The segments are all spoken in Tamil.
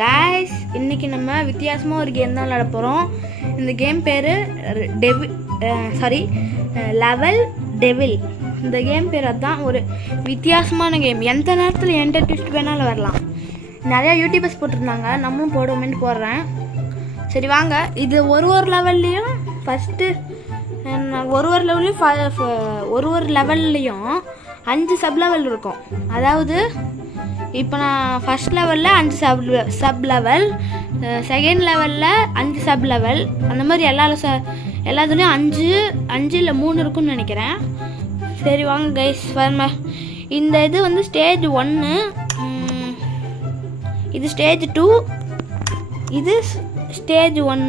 गाइस இன்னைக்கு நம்ம வித்தியாசமா ஒரு கேம் தான் விளையாட போறோம். இந்த கேம் பேரு லெவல் டெவில். இந்த கேம் பேர் அதான். ஒரு வித்தியாசமான கேம். எந்த நேரத்தில் எந்த ட்விஸ்ட் வேணாலும் வரலாம். நிறையா யூடியூபர்ஸ் போட்டிருந்தாங்க, நம்மளும் போடுவோம்னு போடுறேன். சரி வாங்க. இது ஒரு லெவல்லையும் ஃபஸ்ட்டு ஒரு லெவல்லையும் 5 சப் லெவல் இருக்கும். அதாவது இப்போ நான் ஃபஸ்ட் லெவலில் 5 சப் லெவல், செகண்ட் லெவலில் 5 சப் லெவல், அந்த மாதிரி எல்லாத்துலேயும் 5 இல்லை 3 இருக்குன்னு நினைக்கிறேன். சரி வாங்க கைஸ். இந்த இது வந்து ஸ்டேஜ் 1, இது ஸ்டேஜ் 2, இது ஸ்டேஜ் 1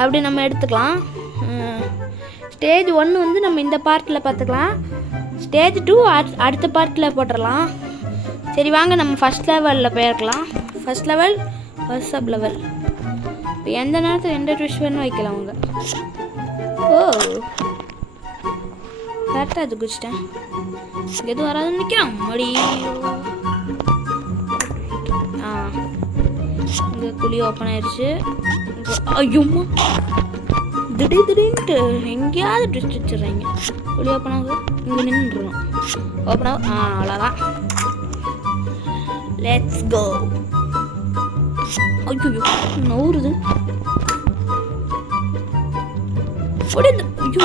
அப்படி நம்ம எடுத்துக்கலாம். ஸ்டேஜ் 1 வந்து நம்ம இந்த பார்ட்டில் பார்த்துக்கலாம். ஸ்டேஜ் 2 அடுத்த பார்ட்டில் போட்டுடலாம். சரி வாங்க நம்ம ஃபஸ்ட் லெவலில் போயிருக்கலாம். First level, first sub level. இப்போ எந்த நேரத்தில் எந்த ட்விஸ்ட் வேணும் வைக்கலாம் அவங்க. ஓ கரெக்டாக அது குடிச்சிட்டேன். எதுவும் வராதுன்னு நிற்கிறோம். மடி இங்கே குழி ஓப்பன் ஆயிடுச்சு. ஐயோம்மா, திடீர்னுட்டு எங்கேயாவது ட்விஸ்ட் வச்சிடுறாங்க. குழி ஓப்பன் ஆகுது, இங்கே நின்றுடும். ஓப்பன் ஆகும். அவ்வளோதான். Let's go. ஐயோ நவுறுது. ஐயோ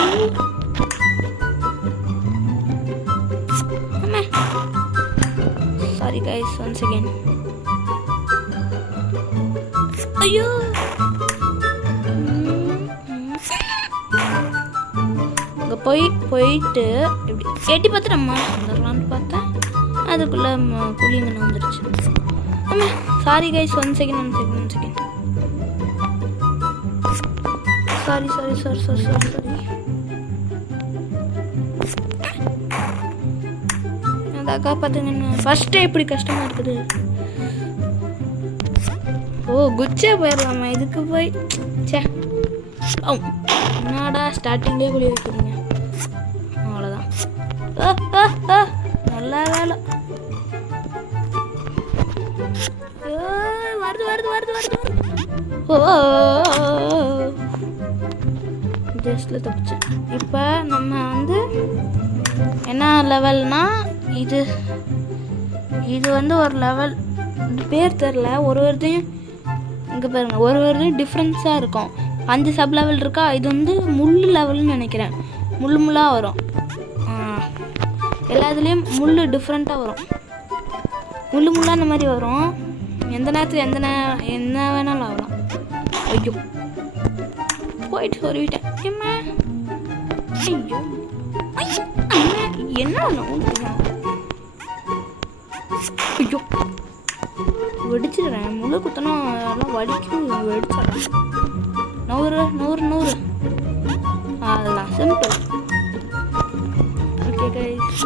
சாரி கைஸ், ஒன்ஸ் அகெயின். ஐயோ அங்கே போயிட்டு இப்படி எட்டி பார்த்து நம்ம வந்துடலான்னு பார்த்தேன். அதுக்குள்ளே குழிங்கன்னு வந்துடுச்சு. ஆமாம் sorry guys, one second. Sorry அக்கா பார்த்துங்க. ஃபஸ்ட்டே இப்படி கஷ்டமாக இருக்குது. ஓ குச்சே போயிடலாமா இதுக்கு போய். சே என்னடா ஸ்டார்டிங்லேயே குழி வைக்கிறீங்க. அவ்வளோதான். நல்லா வேலை. வருது. ஓ ஜஸ்ட்ல தப்பிச்சேன். இப்போ நம்ம வந்து என்ன லெவல்னா, இது வந்து ஒரு லெவல் பேர் தெரில. ஒருத்தையும் இங்கே பாருங்கள், ஒருத்தையும் டிஃப்ரென்ஸாக இருக்கும். 5 சப் லெவல் இருக்கா. இது வந்து முள் லெவல்னு நினைக்கிறேன். முள்ளாக வரும். எல்லாத்துலேயும் முள் டிஃப்ரெண்ட்டாக வரும். முள்ளாக அந்த மாதிரி வரும். எந்த நேரத்தில் என்ன வேணாலும் ஆகலாம். ஐயோ போயிட்டு சொல்லிவிட்டேன். ஐயோ என்ன ஐயோ வெடிச்சிடுறேன். முழு குத்தனா எல்லாம் வலிக்கும். வெடிச்சிடுறேன். 100 அதெல்லாம் சிம்பிள். Okay guys.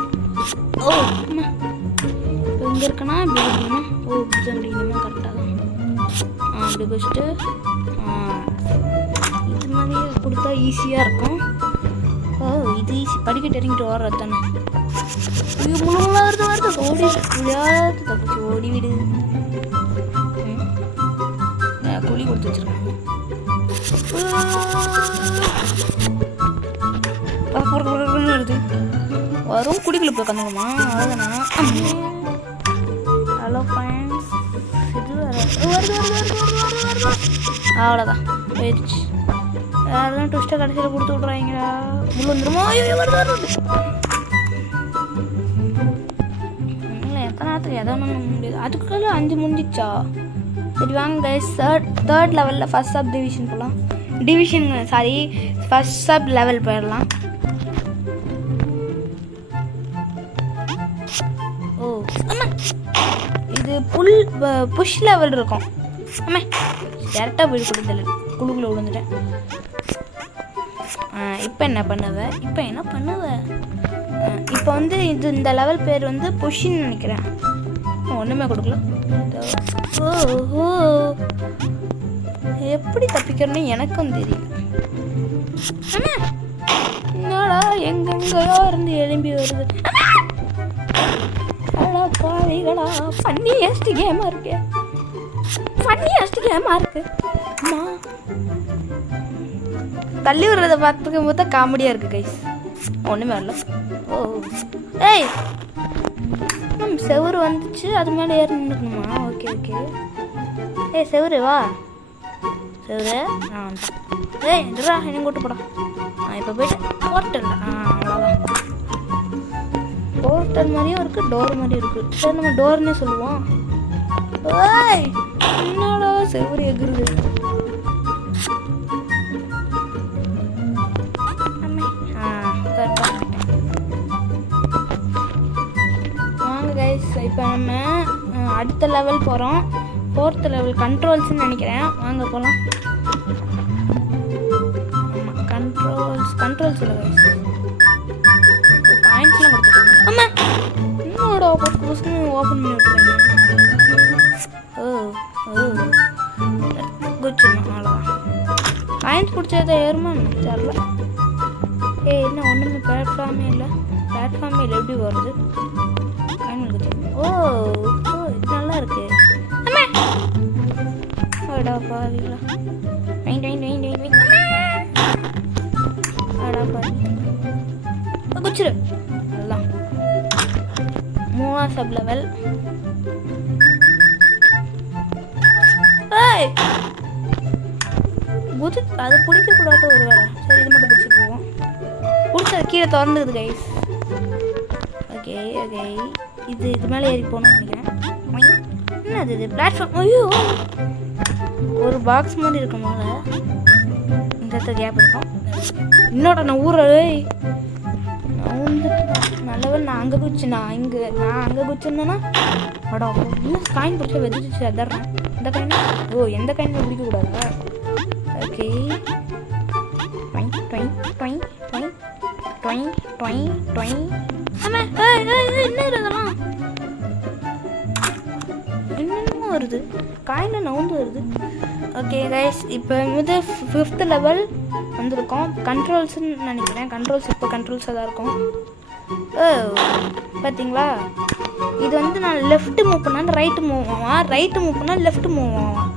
ஓ இப்போ இங்கே இருக்குன்னா இப்படி இருக்கணுமா. ஓ இப்படிமா கரெக்டாக தான். அப்படி வச்சுட்டு இது மாதிரி கொடுத்தா ஈஸியாக இருக்கும். ஓ இது ஈஸி. படிக்கட்டு இறங்கிட்டு ஓடுறது தானே. இது முழுவதும் வருது. ஓடி விளையாட்டு தப்பிச்சு ஓடி விடு. குழி கொடுத்து வச்சிருக்காங்க. வருது வரும். குடிக்குள்ள போய் உட்காந்துக்குமா. அவ்வளோதானா. ஹலோ ஃப்ரெண்ட்ஸ், இது வருது. அவ்வளோதான் போயிடுச்சு. அதெல்லாம் ட்விஸ்ட்டை கடைசியில் கொடுத்து விட்றாங்களா. முள் வந்துடுமோ. வருது. இல்லை எத்தனை நேரத்தில் எதை ஒன்று முடியாது. அதுக்குள்ள 5 முடிஞ்சிச்சா. சரி வாங்க கைஸ். தேர்ட் லெவலில் ஃபஸ்ட் சப் டிவிஷன் போகலாம். ஃபஸ்ட் சப் லெவல் போயிடலாம். ஓ ஆமாம், இது புஷ் லெவல் இருக்கும். ஆமாம் டேரெக்டாக வீடு கொடுத்தல குழுக்குள்ள விழுந்துட்டேன். இப்போ என்ன பண்ணுவ. இப்போ வந்து இந்த லெவல் பேர் வந்து புஷ்ன்னு நினைக்கிறேன். ஒன்றுமே கொடுக்கல. ஓஹோ எப்படி தப்பிக்கிறேன்னு எனக்கும் தெரியல. என்னடா எங்கெங்கயோ இருந்து எழும்பி வருது. பாவிகளா ஃபன்னியஸ்ட் கேமாக இருக்கே. ஃபன்னியாஸ்ட் கேமாக இருக்கு. அம்மா தள்ளி விடுறத பார்த்துக்கும் போது தான் காமெடியாக இருக்குது கைஸ். ஒன்றுமே வரல. ஓ ஏய் செவுரு வந்துச்சு, அது மேலே ஏறி நின்றுக்கணுமா? Okay okay. ஏய் செவுரு வா, செவுரு ஏய் இதுரா என்ன கூட்டு போடா. இப்போ போயிட்டு போர்ட்டல். அவ்வளோதான். போர்ட்டல் மாதிரியும் இருக்குது, டோர் மாதிரியும் இருக்குது. சரி நம்ம டோர்னே சொல்லுவோம். ஏய் என்னடா செவுரு எகுருது. வாங்க கைஸ், இப்போ நம்ம அடுத்த லெவல் போகிறோம். 4th லெவல் கண்ட்ரோல்ஸ்ன்னு நினைக்கிறேன். வாங்க போகலாம். ஆமாம் கண்ட்ரோல்ஸ் இல்லை கைஸ், பாயிண்ட்ஸ்லாம் கொடுத்துருக்காங்க. ஆமாம் இன்னோட புதுசுன்னு ஓப்பன் பண்ணி விட்டுருங்க. குச்சிடணும் அவ்வளோதான். பாயிண்ட்ஸ் பிடிச்சதை ஏறுமா தெரியல. என்ன ஒன்றுமே பிளாட்ஃபார்மே இல்லை எப்படி வருது? ஓ ஓ இது நல்லா இருக்கு. அடா பாவிங்களா, அடா பாவி குச்சிரு. அதுதான் 3ஆம் சப் லெவல். அது பிடிக்கக்கூடாது ஒரு வேலை. சரி இது மட்டும் பிடிச்சி போவோம். பிடிச்சது கீழே திறந்துக்குது கைஸ். ஓகே ஓகே, இது மேலே ஏறி போகணும்னு நினைக்கிறேன். என்னது இது பிளாட்ஃபார்ம்? ஐயோ ஒரு பாக்ஸ் மாதிரி இருக்கும் மேலே. இந்த இடத்துல கேப் இருக்கும். இன்னோட நான் ஊரை நான் வந்துட்டு நல்லவன். நான் அங்கே குச்சிருந்தேன்னா அடா இன்னும் காயின் பிடிச்சா வெதிச்சு அதர்றேன். இந்த காயின் எந்த காயின் பிடிக்கக்கூடாதா? ஓகே என்னென்னமோ வருது, காயின நவுந்து வருது. ஓகே கைஸ், இப்போ வந்து 5th லெவல் வந்திருக்கோம். கண்ட்ரோல்ஸ்ன்னு நினைக்கிறேன். கண்ட்ரோல்ஸாக தான் இருக்கும். பார்த்தீங்களா, இது வந்து நான் லெஃப்ட் மூவ் பண்ணால் ரைட்டு மூவ் ஆவான், ரைட்டு மூவ் பண்ணால் லெஃப்ட் மூவ் ஆவான்.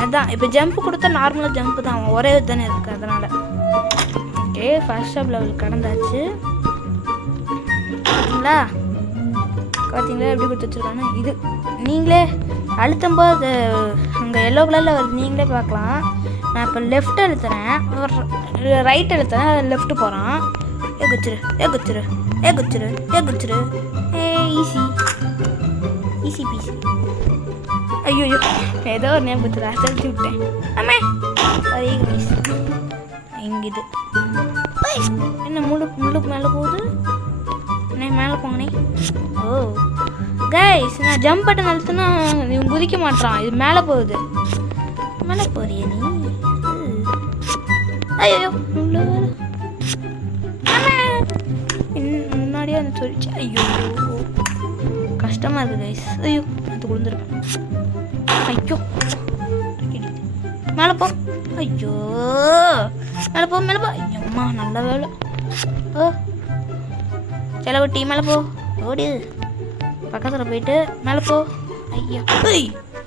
அதுதான் இப்போ ஜம்ப் கொடுத்தா நார்மலாக ஜம்ப் தான் ஆகும், ஒரே தானே இருக்குது அதனால். ஓகே 1st சப் லெவல் கடந்தாச்சு. பார்த்தீங்களா எப்படி கொடுத்து வச்சுருக்காங்க. இது நீங்களே அழுத்தும் போது அங்கே எல்லோ கலரில் வருது, நீங்களே பார்க்கலாம். நான் இப்போ லெஃப்ட் அழுத்துறேன், ரைட் அழுத்துறேன், அது லெஃப்ட் போகிறான். குச்சிரு ஈஸி பீஸி. ஐயோ ஏதோ ஒரு நேம் கொடுத்துரு, அசல்த்தி விட்டேன். ஆமே அதே மிஸ். இங்குது என்ன முள்ளுக்கு மேலே போகுது. மேலே போங்கண்ணே. ஓ கைஸ், நான் ஜம்ப் பட்டன் அழுத்துனா இவன் குதிக்க மாட்டான், இது மேலே போகுது. மேலே போறிய நீ? ஐயோ முன்னாடியே வந்து சொல்லிச்சு. ஐயோ கஷ்டமாக இருக்குது கைஸ். ஐயோ அது விழுந்துருக்கேன். ஐயோ மேலே போ. ஐயோ மேலே போ. ஐயோம்மா நல்ல வேலை. ஓ செலவட்டி மேலே போ. ஓடி பக்கத்தில் போயிட்டு மேலே போ. ஐயா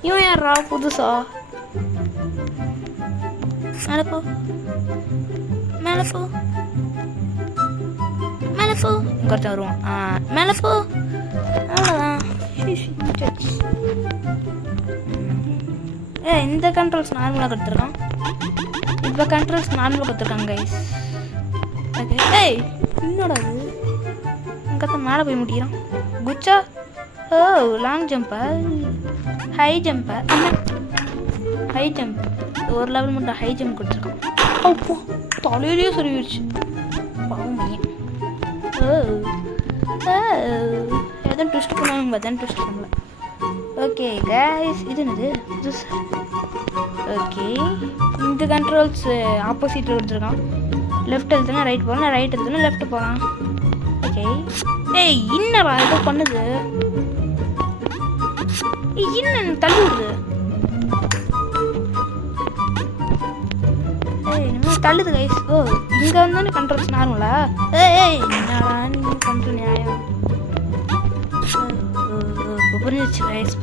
இவன் யாரா புதுசா? மேலே போ. இங்கே வருவான். மேலே போ. அவ்வளோதான். இந்த கண்ட்ரோல்ஸ் நார்மலாக கொடுத்துருக்கான். இப்போ கண்ட்ரோல்ஸ் நார்மலாக கொடுத்துருக்காங்க கைஸ். ஓகே என்னோட அது அங்கே தான் மேலே போய் முடிக்கிறான். குச்சா ஓ லாங் ஜம்பா, ஹை ஜம்பா. ஹை ஜம்ப் ஒரு லெவல் மட்டும் ஹை ஜம்ப் கொடுத்துருக்கான். அப்போ தலையிலேயே சொல்லிடுச்சு பாவம் பையன். எதுவும் ட்விஸ்ட் பண்ணுவாங்க பார்த்தா ட்விஸ்ட் பண்ணல. ஓகே கைஸ், இது என்னது? ஓகே இந்த கண்ட்ரோல்ஸ் ஆப்போசிட்டில் கொடுத்துருக்கான். லெஃப்ட் எழுத்துனா ரைட் போகலாம், ரைட் எழுத்துனா லெஃப்ட் போகலாம். ஓகே என்னவா ஏதோ பண்ணுது. என்ன தள்ளி விடுது. தள்ளுது கைஸ். ஓ இங்கே வந்தானே கண்ட்ரோல்ஸ் நார்மலா? என்னடா நீங்கள் பண்ணுற நியாயம். புரிஞ்சிச்சு கைஸ்,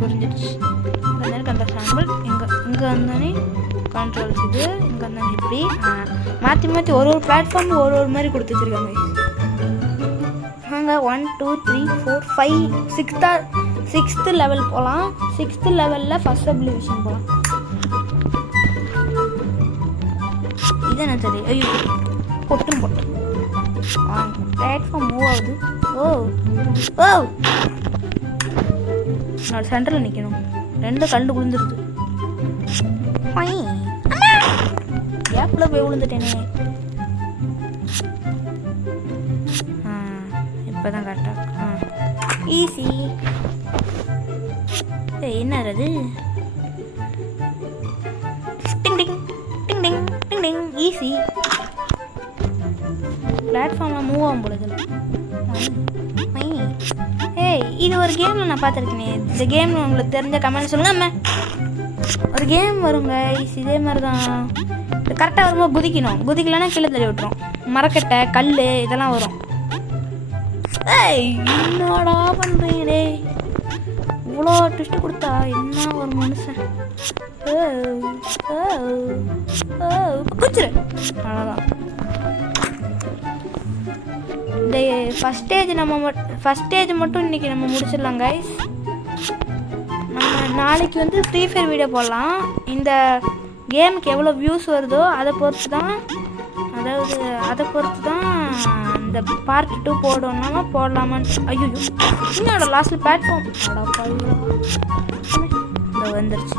புரிஞ்சிச்சு. வந்தானே கண்ட்ரோல்ஸ் நார்மல், இங்கே வந்தானே கண்ட்ரோல்ஸ் இது, இங்கே வந்தானே இப்படி மாற்றி மாற்றி ஒரு பிளாட்ஃபார்ம் ஒரு மாதிரி கொடுத்து வச்சுருக்காங்க. நாங்க 1 2 3 4 5 6th லெவல் போகலாம். 6th லெவலில் ஃபர்ஸ்ட் சப்டிவிஷன் போகலாம். இது என்ன தெரியும்? ஐயோ போட்டு பிளாட்ஃபார்ம் மூவ் ஆகுது. ஓ நான் சென்டரில் நிற்கணும். 2 கண்டு விழுந்துருது. கேப்பில் போய் விழுந்துட்டேனே. இப்போ தான் கரெக்டாக ஈஸி. என்ன அது? டிங் டிங் டிங் டிங் டிங் டிங். ஈஸி. பிளாட்ஃபார்மில் மூவ் ஆகும் பொழுது. ஏய் இது ஒரு கேமில் நான் பார்த்துருக்கேனே. இந்த கேம் உங்களுக்கு தெரிஞ்ச கமெண்ட் சொல்லுங்க. அம்மா ஒரு கேம் வருங்க ஈஸி இதே மாதிரி தான். கரெக்டாக வரும்போது குதிக்கணும். குதிக்கலன்னா கீழே தள்ளி விட்டுரும். மரக்கட்டை கல் இதெல்லாம் வரும். ஏய் என்னடா பண்ணுறீங்களே? இவ்வளோ ட்விஸ்ட்டு கொடுத்தா என்ன ஒரு மனுஷன். குச்சிரு அவ்வளோதான். இந்த ஃபஸ்ட் ஸ்டேஜ் மட்டும் இன்றைக்கி நம்ம முடிச்சிடலாம் கைஸ். நம்ம நாளைக்கு வந்து ஃப்ரீ ஃபயர் வீடியோ போடலாம். இந்த கேமுக்கு எவ்வளோ வியூஸ் வருதோ அதை பொறுத்து தான், இந்த பார்ட் 2 போடணும்னாலும் போடலாமான்னு. ஐயோ இன்னோட லாஸ்ட்டில் பிளாட்ஃபார்ம் வந்துருச்சு.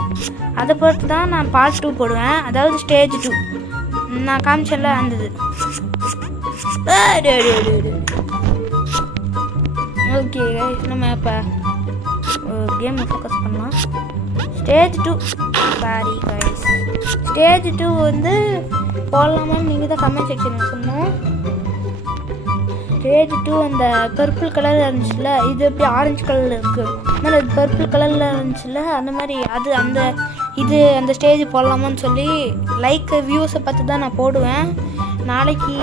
அதை பொறுத்து தான் நான் பார்ட் 2 போடுவேன். அதாவது ஸ்டேஜ் 2 நான் காமிச்சல இருந்தது. ஓகே நம்ம இப்போ கேமை ஃபோக்கஸ் பண்ணலாம். ஸ்டேஜ் 2 சாரி கைஸ், ஸ்டேஜ் 2 வந்து போடலாமான்னு நீங்கள் தான் கமெண்ட் செக்ஷனில் சொல்லணும். ஸ்டேஜ் 2 அந்த பர்பிள் கலரில் இருந்துச்சுல, இது எப்படி ஆரஞ்சு கலரில் இருக்குது. அதனால் அது பர்பிள் கலரில் இருந்துச்சுல, அந்த மாதிரி அது அந்த ஸ்டேஜ் போடலாமான்னு சொல்லி லைக் வியூஸை பார்த்து தான் நான் போடுவேன் நாளைக்கு.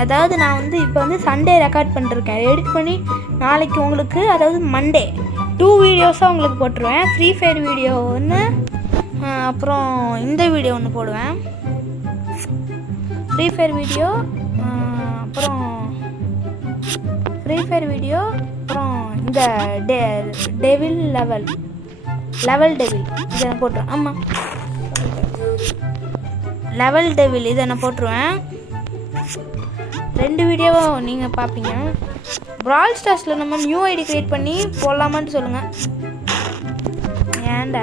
அதாவது நான் வந்து இப்போ வந்து சண்டே ரெக்கார்ட் பண்ணிருக்கேன். எடிட் பண்ணி நாளைக்கு உங்களுக்கு, அதாவது மண்டே 2 வீடியோஸாக உங்களுக்கு போட்டுருவேன். ஃப்ரீ ஃபயர் வீடியோ ஒன்று, அப்புறம் இந்த வீடியோ ஒன்று போடுவேன். ஃப்ரீ ஃபயர் வீடியோ அப்புறம் இந்த டெவில் லெவல் டெவில் இதை நான் போட்டுருவேன். ஆமாம் லெவல் டெவில் இதை நான் போட்டுருவேன். 2 வீடியோவும் நீங்கள் பார்ப்பீங்க. பிரால் ஸ்டார்ஸில் நம்ம நியூ ஐடி க்ரியேட் பண்ணி போடலாமான்னு சொல்லுங்கள். ஏன்டா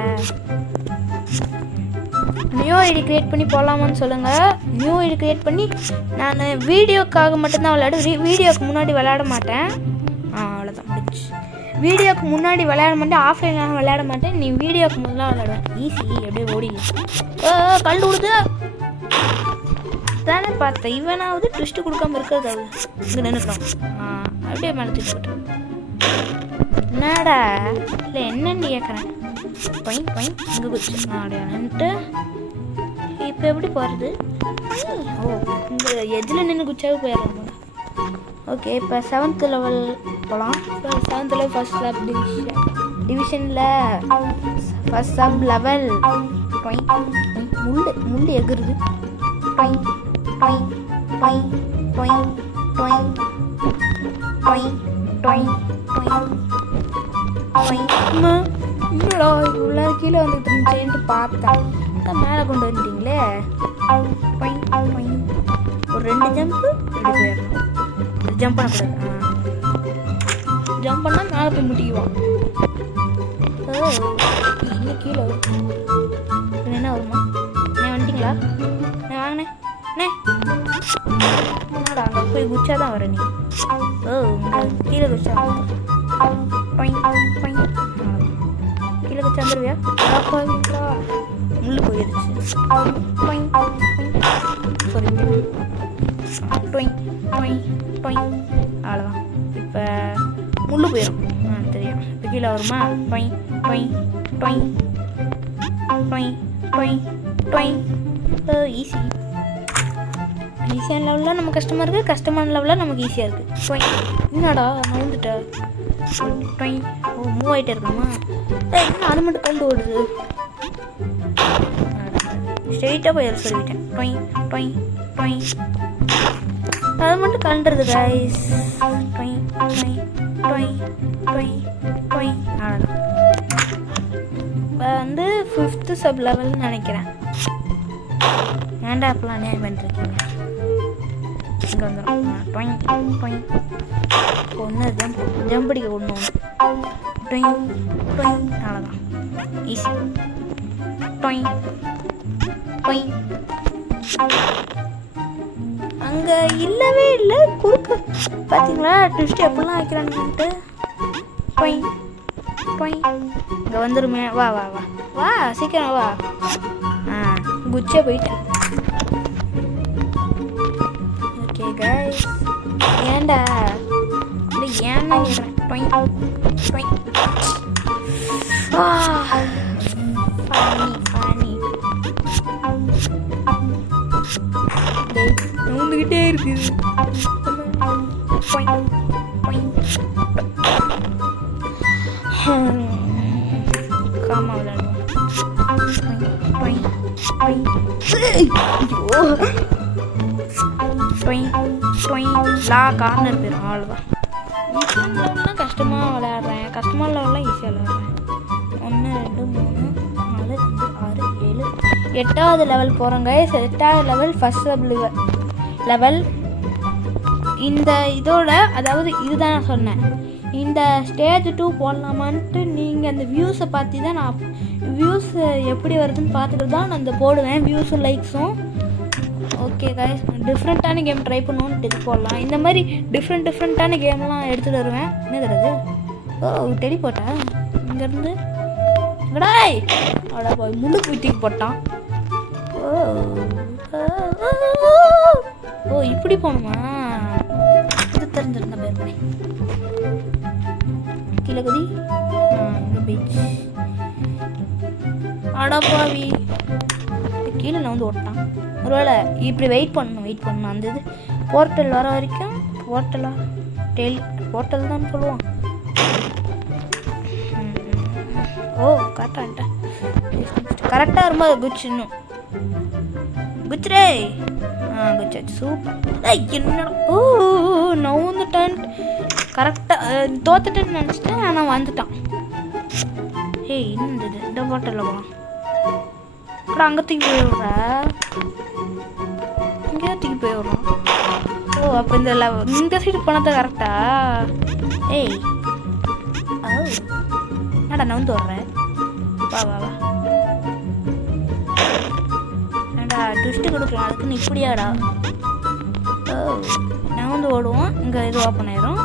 நியூ ஐடி க்ரியேட் பண்ணி போடலாமான்னு சொல்லுங்கள். நியூ ஐடி க்ரியேட் பண்ணி நான் வீடியோக்காக மட்டும்தான் விளையாடுவேன். வீடியோக்கு முன்னாடி விளையாட மாட்டேன். அவ்வளோதான் முடிச்சு. வீடியோக்கு முன்னாடி விளையாட மாட்டேன், ஆஃப்லைனாக விளையாட மாட்டேன். நீ வீடியோக்கு முன்னாடி விளையாடுவேன். ஈஸி அப்படியே ஓடிடலாம். கல் விடுது தானே பார்த்தேன். இவனாவது ட்விஸ்ட்டு கொடுக்காம இருக்கிறது. அது இங்கே நின்றுக்கிறோம். அப்படியே மனத்துக்கு போட்டு என்னடா இல்லை என்னன்னு கேட்குறேன். இங்கே குச்சி அப்படியே நின்றுட்டு இப்போ எப்படி போகிறது? இந்த எதில் நின்று குச்சாவே போயிடலாம். ஓகே இப்போ 7th லெவல் போகலாம். 7th லெவல் ஃபர்ஸ்ட் சப் டிவிஷனில் ஃபர்ஸ்ட் சப் லெவல். முள்ளு எகுறுது. என்னடா இவ்வளோ கீழே வந்துட்டு இருந்துச்சேன்ட்டு பார்த்தேன். மேலே கொண்டு வந்துட்டீங்களே. ஒரு 2 ஜம்ப்பு இப்படி போயிடணும். ஜம்ப் பண்ணக்கூடாது. ஜம்ப் பண்ணால் மேலே போய் முட்டிக்குவான். இன்னும் கீழே என்ன வருமா? நான் வந்துட்டீங்களா? நான் வாங்கினேன். என்னடா அங்கே போய் குச்சா தான் வர நீ. கீழே குச்சா கீழே குச்சா வந்துருவியா? முள்ளு போயிடுச்சு. அவ்வளோதான். இப்போ முள்ளு போயிடும். தெரியும். இப்போ கீழே வருமா? ஈஸி. ஈஸியான லெவலில் நமக்கு கஷ்டமாக இருக்குது, கஷ்டமான லெவலில் நமக்கு ஈஸியாக இருக்குது. என்னடா நான் வந்துட்டேன். மூவ் ஆகிட்டே இருக்காமா? இன்னும் அது மட்டும் கண்டு ஓடுது. ஸ்ட்ரெயிட்டாக போய் சொல்லிவிட்டேன். டொய் டொய் டொய். அது மட்டும் கலண்டுறது கைஸ். டொய் டொய் டொய் டொய் டொய். அவ்வளோதான். வந்து 5th சப் லெவல்னு நினைக்கிறேன். ஏன்டா அப்பெல்லாம் அநியாயம் பண்ணிருக்கீங்க. இங்கே வந்துடும். டொய் டொய். ஒன்று தான் ஜம்ப் அடிக்க ஒன்று டொய் டொய். அவ்வளோதான். ஈஸி. டொய் டொய். அங்கே இல்லவே இல்லை குறுக்கு. பார்த்தீங்களா ட்விஸ்ட் எப்படிலாம் வைக்கிறான்ட்டு. டொய் டொய். இங்கே வந்துருமே. வா வா வா வா சீக்கிரம் வா. குச்சே போயிட்டேன். Okay guys. ஏன்டா ஏன்னா டொய் டொய். நவுந்துக்கிட்டே இருக்கு. காமா விளையாடுவோம். கார்னர் போயிடும். அவ்வளோதான். ஈஸியாக கஷ்டமாக விளையாடுறேன். கஷ்டமாக லெவலாம் ஈஸியாக விளையாடுறேன். 1 2 3 4 5 6 7 8வது லெவல் போகிறோங்க. 8வது லெவல் ஃபர்ஸ்ட் சப் லெவல். இந்த இதோட அதாவது இதுதான் நான் சொன்னேன். இந்த ஸ்டேஜ் 2 போடலாமான்ட்டு நீங்கள் அந்த வியூஸை பார்த்து தான் நான் வியூஸ் எப்படி வருதுன்னு பார்த்துட்டு தான் நான் இந்த போடுவேன். வியூஸும் லைக்ஸும். Okay guys. டிஃப்ரெண்ட்டான கேம் ட்ரை பண்ணுவோன்னு டெடி போடலாம். இந்த மாதிரி டிஃப்ரெண்ட்டான கேம்லாம் எடுத்துகிட்டு வருவேன். என்ன தருது? ஓ டெடி போட்டேன். இங்கேருந்து கடாய் அடா போய் முள்ளு குத்திக்கு போட்டான். ஓ இப்படி போகணுமா? இது தெரிஞ்சிருந்த பேர் பண்ணி கீழே குதி. இங்கே போயிடுச்சு. அடாப்பாவி கீழே நான் வந்து ஓட்டான். ஒருவேளை இப்படி வெயிட் பண்ணணும். அந்த இது போர்ட்டல் வர வரைக்கும். போர்ட்டல் தான் சொல்லுவான். ஓ கரெக்டான்ட்டேன். கரெக்டாக வரும்போது குச்சிடணும். குச்சிரே. குச்சாச்சு. சூப்பர். என்னடா ஓ நான் வந்துட்டேன். கரெக்டாக தோத்துட்டேன்னு நினச்சிட்டேன். ஆனால் வந்துட்டான். ஏய் என்னது இந்த போர்ட்டலில் போகலாம். அப்புறம் அங்கே தூக்கி போய் விட்ற. இங்கேயே தூக்கி போய் விட்றோம். ஓ அப்போ இந்த சைடு போனது கரெக்டா? ஏய் ஓ என்னடா நான் வந்து வர்றேன். வா வா வா. என்னடா ட்விஸ்ட்டு கொடுக்கலாம். அதுக்கு நீ இப்படியாடா. ஓ நான் வந்து ஓடுவோம். இங்கே இது ஓப்பன் ஆயிரும்.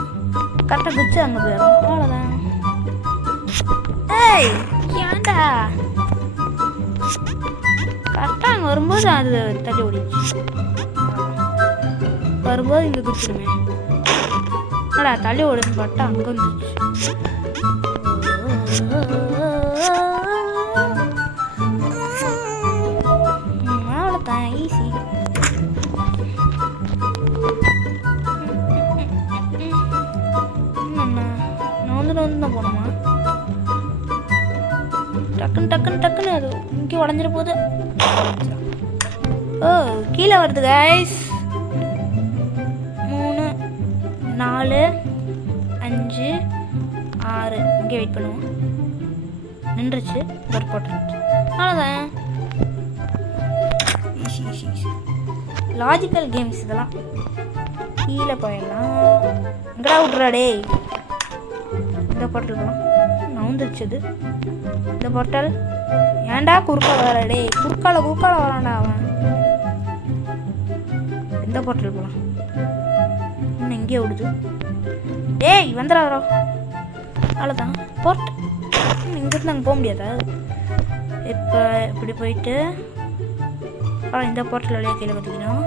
கரெக்டாக குச்சி அங்கே போயிடும். அவ்வளோதான். ஏய் ஏன்டா கரெக்டாக அங்கே வரும்போது அது தள்ளி ஓடிச்சு. வரும்போது இங்கே குச்சிடுமே. அடா தள்ளி ஓடுன்னு பார்த்தா அங்கே வந்துச்சு. அவ்வளோதான். ஈஸி. நான் தான் போகணுமா? டக்குன்னு அது இங்கே உடஞ்சிட போகுது. ஓ கீழே வருது கைஸ். 3 4 5 6 இங்கே வெயிட் பண்ணுவோம். நின்றுச்சு. ஒரு போட்டு அவ்வளோதான். ஈஸி. லாஜிக்கல் கேம்ஸ் இதெல்லாம். கீழே போயிடலாம். இங்கடா விட்றாடே. இந்த போர்ட்டல் போகலாம். நவுந்துருச்சுது இந்த போர்ட்டல். ஏன்டா குறுக்கால வரடே. குறுக்கால வரான்டா அவன். இந்த போர்ட்டல் போகலாம். இன்னும் எங்கேயே விடுது. டேய் வந்துடாதோ. அவ்வளோதான். போர்ட் இங்கிருந்து அங்கே போக முடியாதா? இப்போ இப்படி போயிட்டு அப்புறம் இந்த போர்ட்டல் வழியாக கீழே குதிக்கணும்.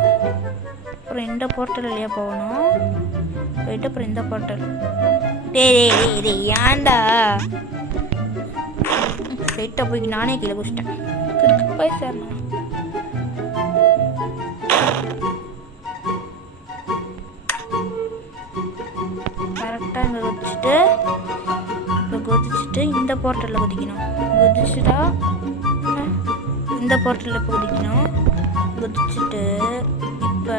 அப்புறம் இந்த போர்ட்டல் வழியாக போகணும். போயிட்டு அப்புறம் இந்த போர்ட்டல். டேய் ஏன்டா ஸ்ட்ரைட்டாக போய் நானே கீழே குடிச்சிட்டேன். போய் சேரணும். கரெக்டாக இங்கே குதிச்சுட்டு இந்த போர்ட்டலில் குதிக்கணும். குதிச்சுட்டா இந்த போர்ட்டலில் இப்போ குதிக்கணும். குதிச்சுட்டு இப்போ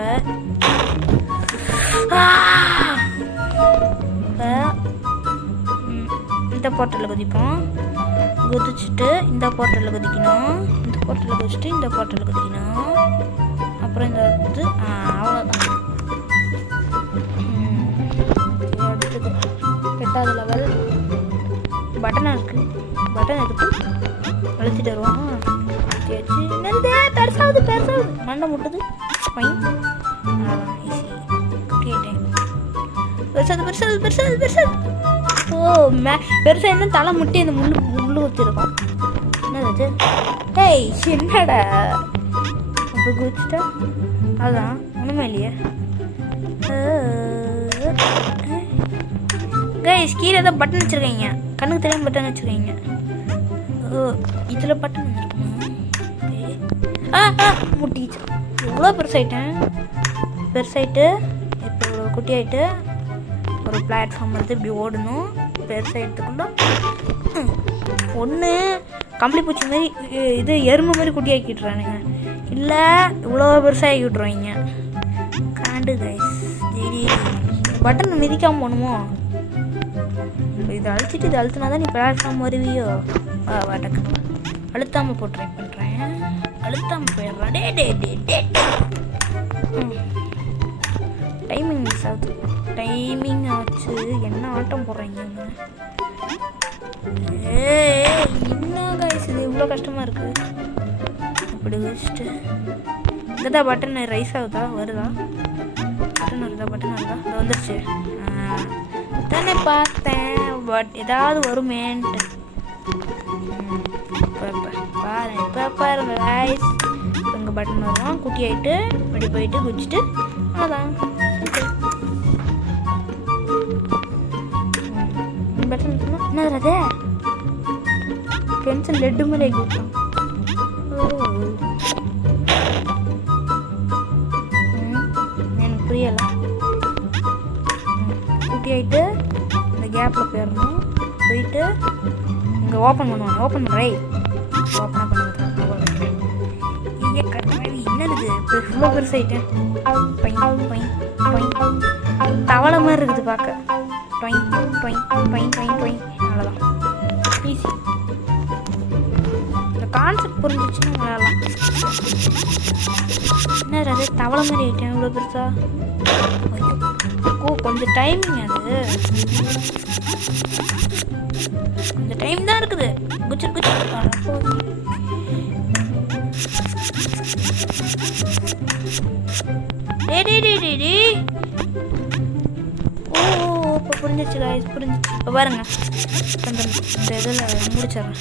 இந்த போர்ட்டலில் குதிப்போம். குதிச்சுட்டு இந்த போர்ட்டலில் குதிக்கணும். இந்த போர்ட்டலில் குதிச்சுட்டு இந்த போர்ட்டலில் குதிக்கணும். அப்புறம் இந்த இது அவ்வளோதான். அடுத்தது 8வது லெவல். பட்டனாக இருக்குது. பட்டன் எடுத்து அழுத்திட்டு வருவோம். அழுத்தியாச்சு. என்னது பெருசாகுது மண்டை முட்டுது. ஃபைன். அவ்வளோதான், ஈஸி. கேட்டேன். பெருசாகுது. ஓ பெருசாக என்ன தலை முட்டி அந்த முள்ளு ஊற்றிருக்கோம். என்னது ஏய் என்னடா அப்போ குதிச்சுட்டா அதான் ஒன்றுமே இல்லையே. கைஸ் கீழே தான் பட்டன் வச்சுருக்கீங்க. கண்ணுக்கு தெரியாமல் பட்டன் வச்சுருக்கீங்க. ஓ இதில் பட்டன் வந்துருக்குமா? முட்டிச்சு. எவ்வளோ பெருசாயிட்டு இப்போ இவ்வளோ குட்டியாயிட்டு ஒரு பிளாட்ஃபார்ம் எடுத்து இப்படி ஓடணும். பெருசாகிட்டுக்குள்ள ஒன்று கம்பளி பூச்சி மாதிரி இது எறும்பு மாதிரி குட்டியாக்கிட்டுறானுங்க, இல்லை இவ்வளோ பெருசாகி விட்ருவாங்க. காண்டு கைஸ். ஜெடி பட்டன் மிதிக்காமல் போகணுமோ? இதை அழுத்திட்டு இதை அழுத்தினா தான் நீ பிளாட்ஃபார்ம் வருவியோ? வடக்கு அழுத்தாமல் போட்டு ட்ரை பண்ணுறேன். அழுத்தாமல் போயிடுறான். டே டைமிங் மிஸ் ஆகுது. டைமிங் ஆச்சு. என்ன ஆட்டம் போடுறீங்க? என்ன கைஸ் இது இவ்வளோ கஷ்டமாக இருக்குது. அப்படி வச்சுட்டு இங்கே பட்டன் ரைஸ் ஆகுதா வருதா? பட்டன் வருதா? இது வந்துருச்சு தானே பார்த்தேன். பட் ஏதாவது வருமேன்ட்டு பாருங்க கைஸ். இங்கே பட்டன் வரும். குட்டி ஆகிட்டு இப்படி போயிட்டு குச்சிட்டு அதான் பட்டன் என்னது பென்சில் லெட்டு மாதிரி ஆகி விட்டோம். எனக்கு புரியலை. குட்டி ஆகிட்டு இந்த கேப்பில் போயிடணும். போயிட்டு இங்கே ஓப்பன் பண்ணுவாங்க. ஓப்பன் பண்ணுறேன். ஓப்பனாக பண்ணுறது என்னது இவ்வளோ பெருசாயிட்டேன். தவளை மாதிரி இருக்குது பார்க்க. அவ்வளோதான், ஈஸி. இந்த கான்செப்ட் புரிஞ்சிச்சுன்னா விளையாடலாம். என்ன அது தவளை மாதிரி ஆகிட்டேன் இவ்வளோ பெருசா? ஓ கொஞ்சம் டைமிங். அது கொஞ்சம் டைம் தான் இருக்குது. இப்போ புரிஞ்சிச்சு கைஸ், புரிஞ்சிச்சு. இப்போ பாருங்க கொஞ்சம் இந்த இதில் முடிச்சிடறேன்.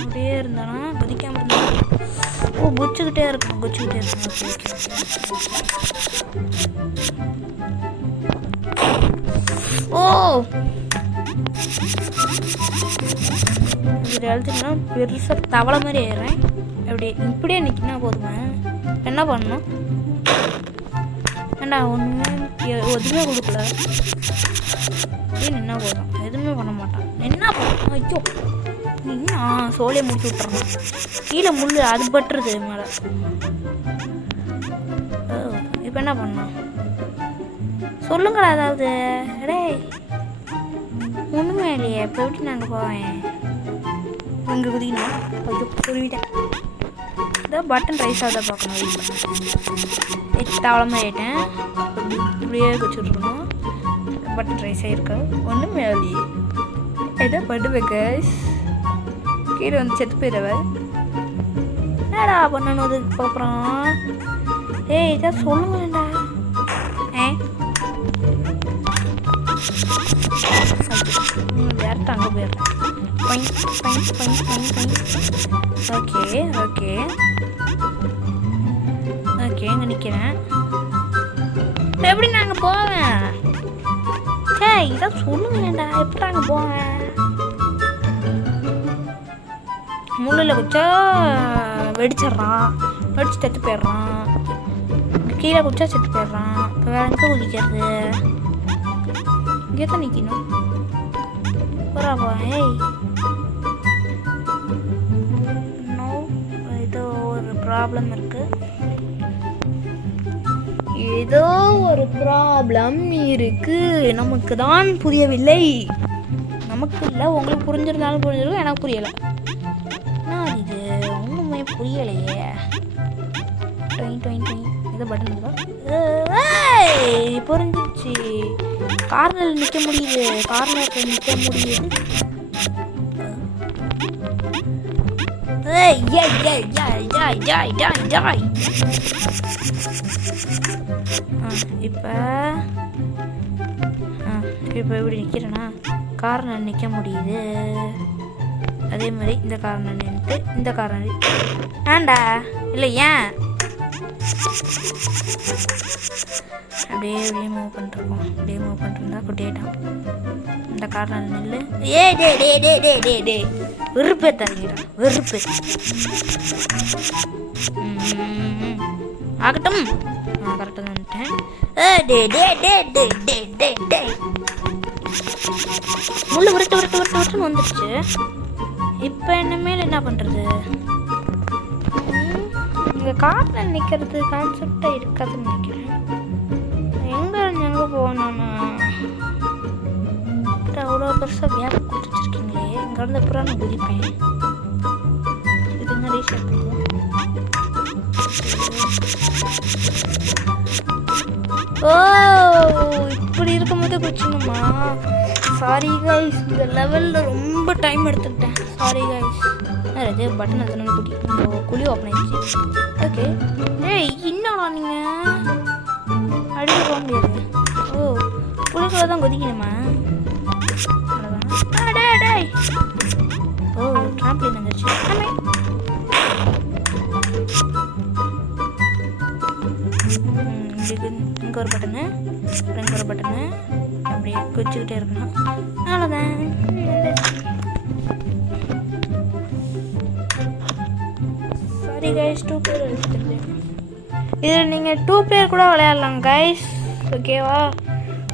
அப்படியே இருந்தானா குதிக்காமல் இருந்தாலும் குச்சிக்கிட்டே இருக்கணும். ஓ இப்படி அழுத்தினா பெருசாக தவளை மாதிரி ஆயிடுறேன். இப்படியே நிற்கினா போதுமா? என்ன பண்ணணும்? ஏண்டா ஒன்றுமே எதுவுமே கொடுக்கல. நின்னா போதும், எதுவுமே பண்ண மாட்டான். என்ன பண்ணணும்? ஐயோ நின்னா சோழியை முடிச்சு விட்டுறணும். கீழே முள் அது பட்டுருது மேலே. இப்போ என்ன பண்ணணும் சொல்லுங்களா? அதாவது டே ஒன்றுமே இல்லையே. இப்போ எப்படி நாங்கள் போவேன்? இங்கே குதிக்கணும். ஐயோ புரிவிட்டேன். இதான் பட்டன் ரைஸ் ஆகுதா பார்க்கணும். வீட்டில் தவளமாக ஆகிட்டேன். இப்படியே வச்சுட்ருக்கணும். Button rice ஆகிருக்கா? ஒன்றுமே இல்லையே. ஏதோ பண்ணுவேன் கைஸ். கீழே வந்து செத்து போயிடுவேன். என்னடா பண்ணணும் அதுக்கு பார்க்குறான்? ஏய் இதான் சொல்லுங்களேண்டா. டேரக்டாக அங்கே போயிடுறேன். ஓகே ஓகே ஓகே இங்கே நிற்கிறேன். எப்படி நாங்கள் போவேன்? சரி இதான் சொல்லுங்களேண்டா. எப்படி நாங்கள் போவேன்? முள்ளில் குச்சா வெடிச்சிட்றான். வெடிச்சு செத்து போயிடுறான். கீழே குச்சா செத்து போயிடுறான். இப்போ வேறு எங்கே குதிக்கிறது? இங்கே தான் நிற்கணும். போறாப்பா. ஏய் நோ, இது ப்ராப்ளம் இருக்கு. ஏதோ ஒரு ப்ராப்ளம் இருக்கு, நமக்கு தான் புரியவில்லை. நமக்கு இல்லை, உங்களுக்கு புரிஞ்சிருந்தாலும் புரிஞ்சிருக்கும், எனக்கு புரியலை. என்ன இது ஒன்றுமே புரியலையே. இது பட்டன் புரிஞ்சிச்சு. கார்னரில் நிற்க முடியுது, கார்னரில் நிற்க முடியுது. இப்போ இப்படி நிற்கிறேன்னா கார்னர் நிற்க முடியுது. அதே மாதிரி இந்த கார்னர் நின்றுட்டு இந்த கார்னர் ஆண்டா இல்லை ஏன் அப்படியே அப்படியே மூவ் பண்ணிருக்கோம். அப்படியே மூவ் பண்ணிருந்தா குட்டியாயிட்டான். இந்த கார்னர் நில்லு. டே வெறுப்பே தரீங்கடா, வெறுப்பு. ஆகட்டும், நான் கரெக்டாக தான் வந்துட்டேன். முள்ளு உருட்டு வந்துடுச்சு. இப்போ இனிமேல் என்ன பண்ணுறது? இங்கே காட்டில் நிற்கிறது கான்செப்டாக இருக்காதுன்னு நினைக்கிறேன். எங்கே போகணும்னா அவ்வளோ பெருசாக வேலை கொடுத்துருக்கீங்களே, இங்கே இருந்த அப்புறம் நான் குதிப்பேன். இதுங்க ரீச் ஆகுது. ஓ இப்படி இருக்கும்போது குச்சிக்கணுமா? சாரி கைஸ், இந்த லெவலில் ரொம்ப டைம் எடுத்துக்கிட்டேன். Sorry guys. அது பட்டன் அதனால குழி ஓப்பன் ஆயிடுச்சு. ஓகே. ஏய் என்னடா நீங்கள் அடிக்க போக முடியாது. ஓ குழிக்குள்ள தான் குதிக்கணுமா? அவ்வளோதான். ஓ ட்ராம்ப்ளின் வந்துருச்சு. இங்கே ஒரு பட்டனு, இங்கே ஒரு பட்டனு, அப்படியே குச்சிக்கிட்டே இருக்கணும். அவ்வளோதான். சாரி கைஸ், 2 பிளேயர் எடுத்துருக்கேன். இதில் நீங்கள் 2 பிளேயர் கூட விளையாடலாம் கைஸ், ஓகேவா?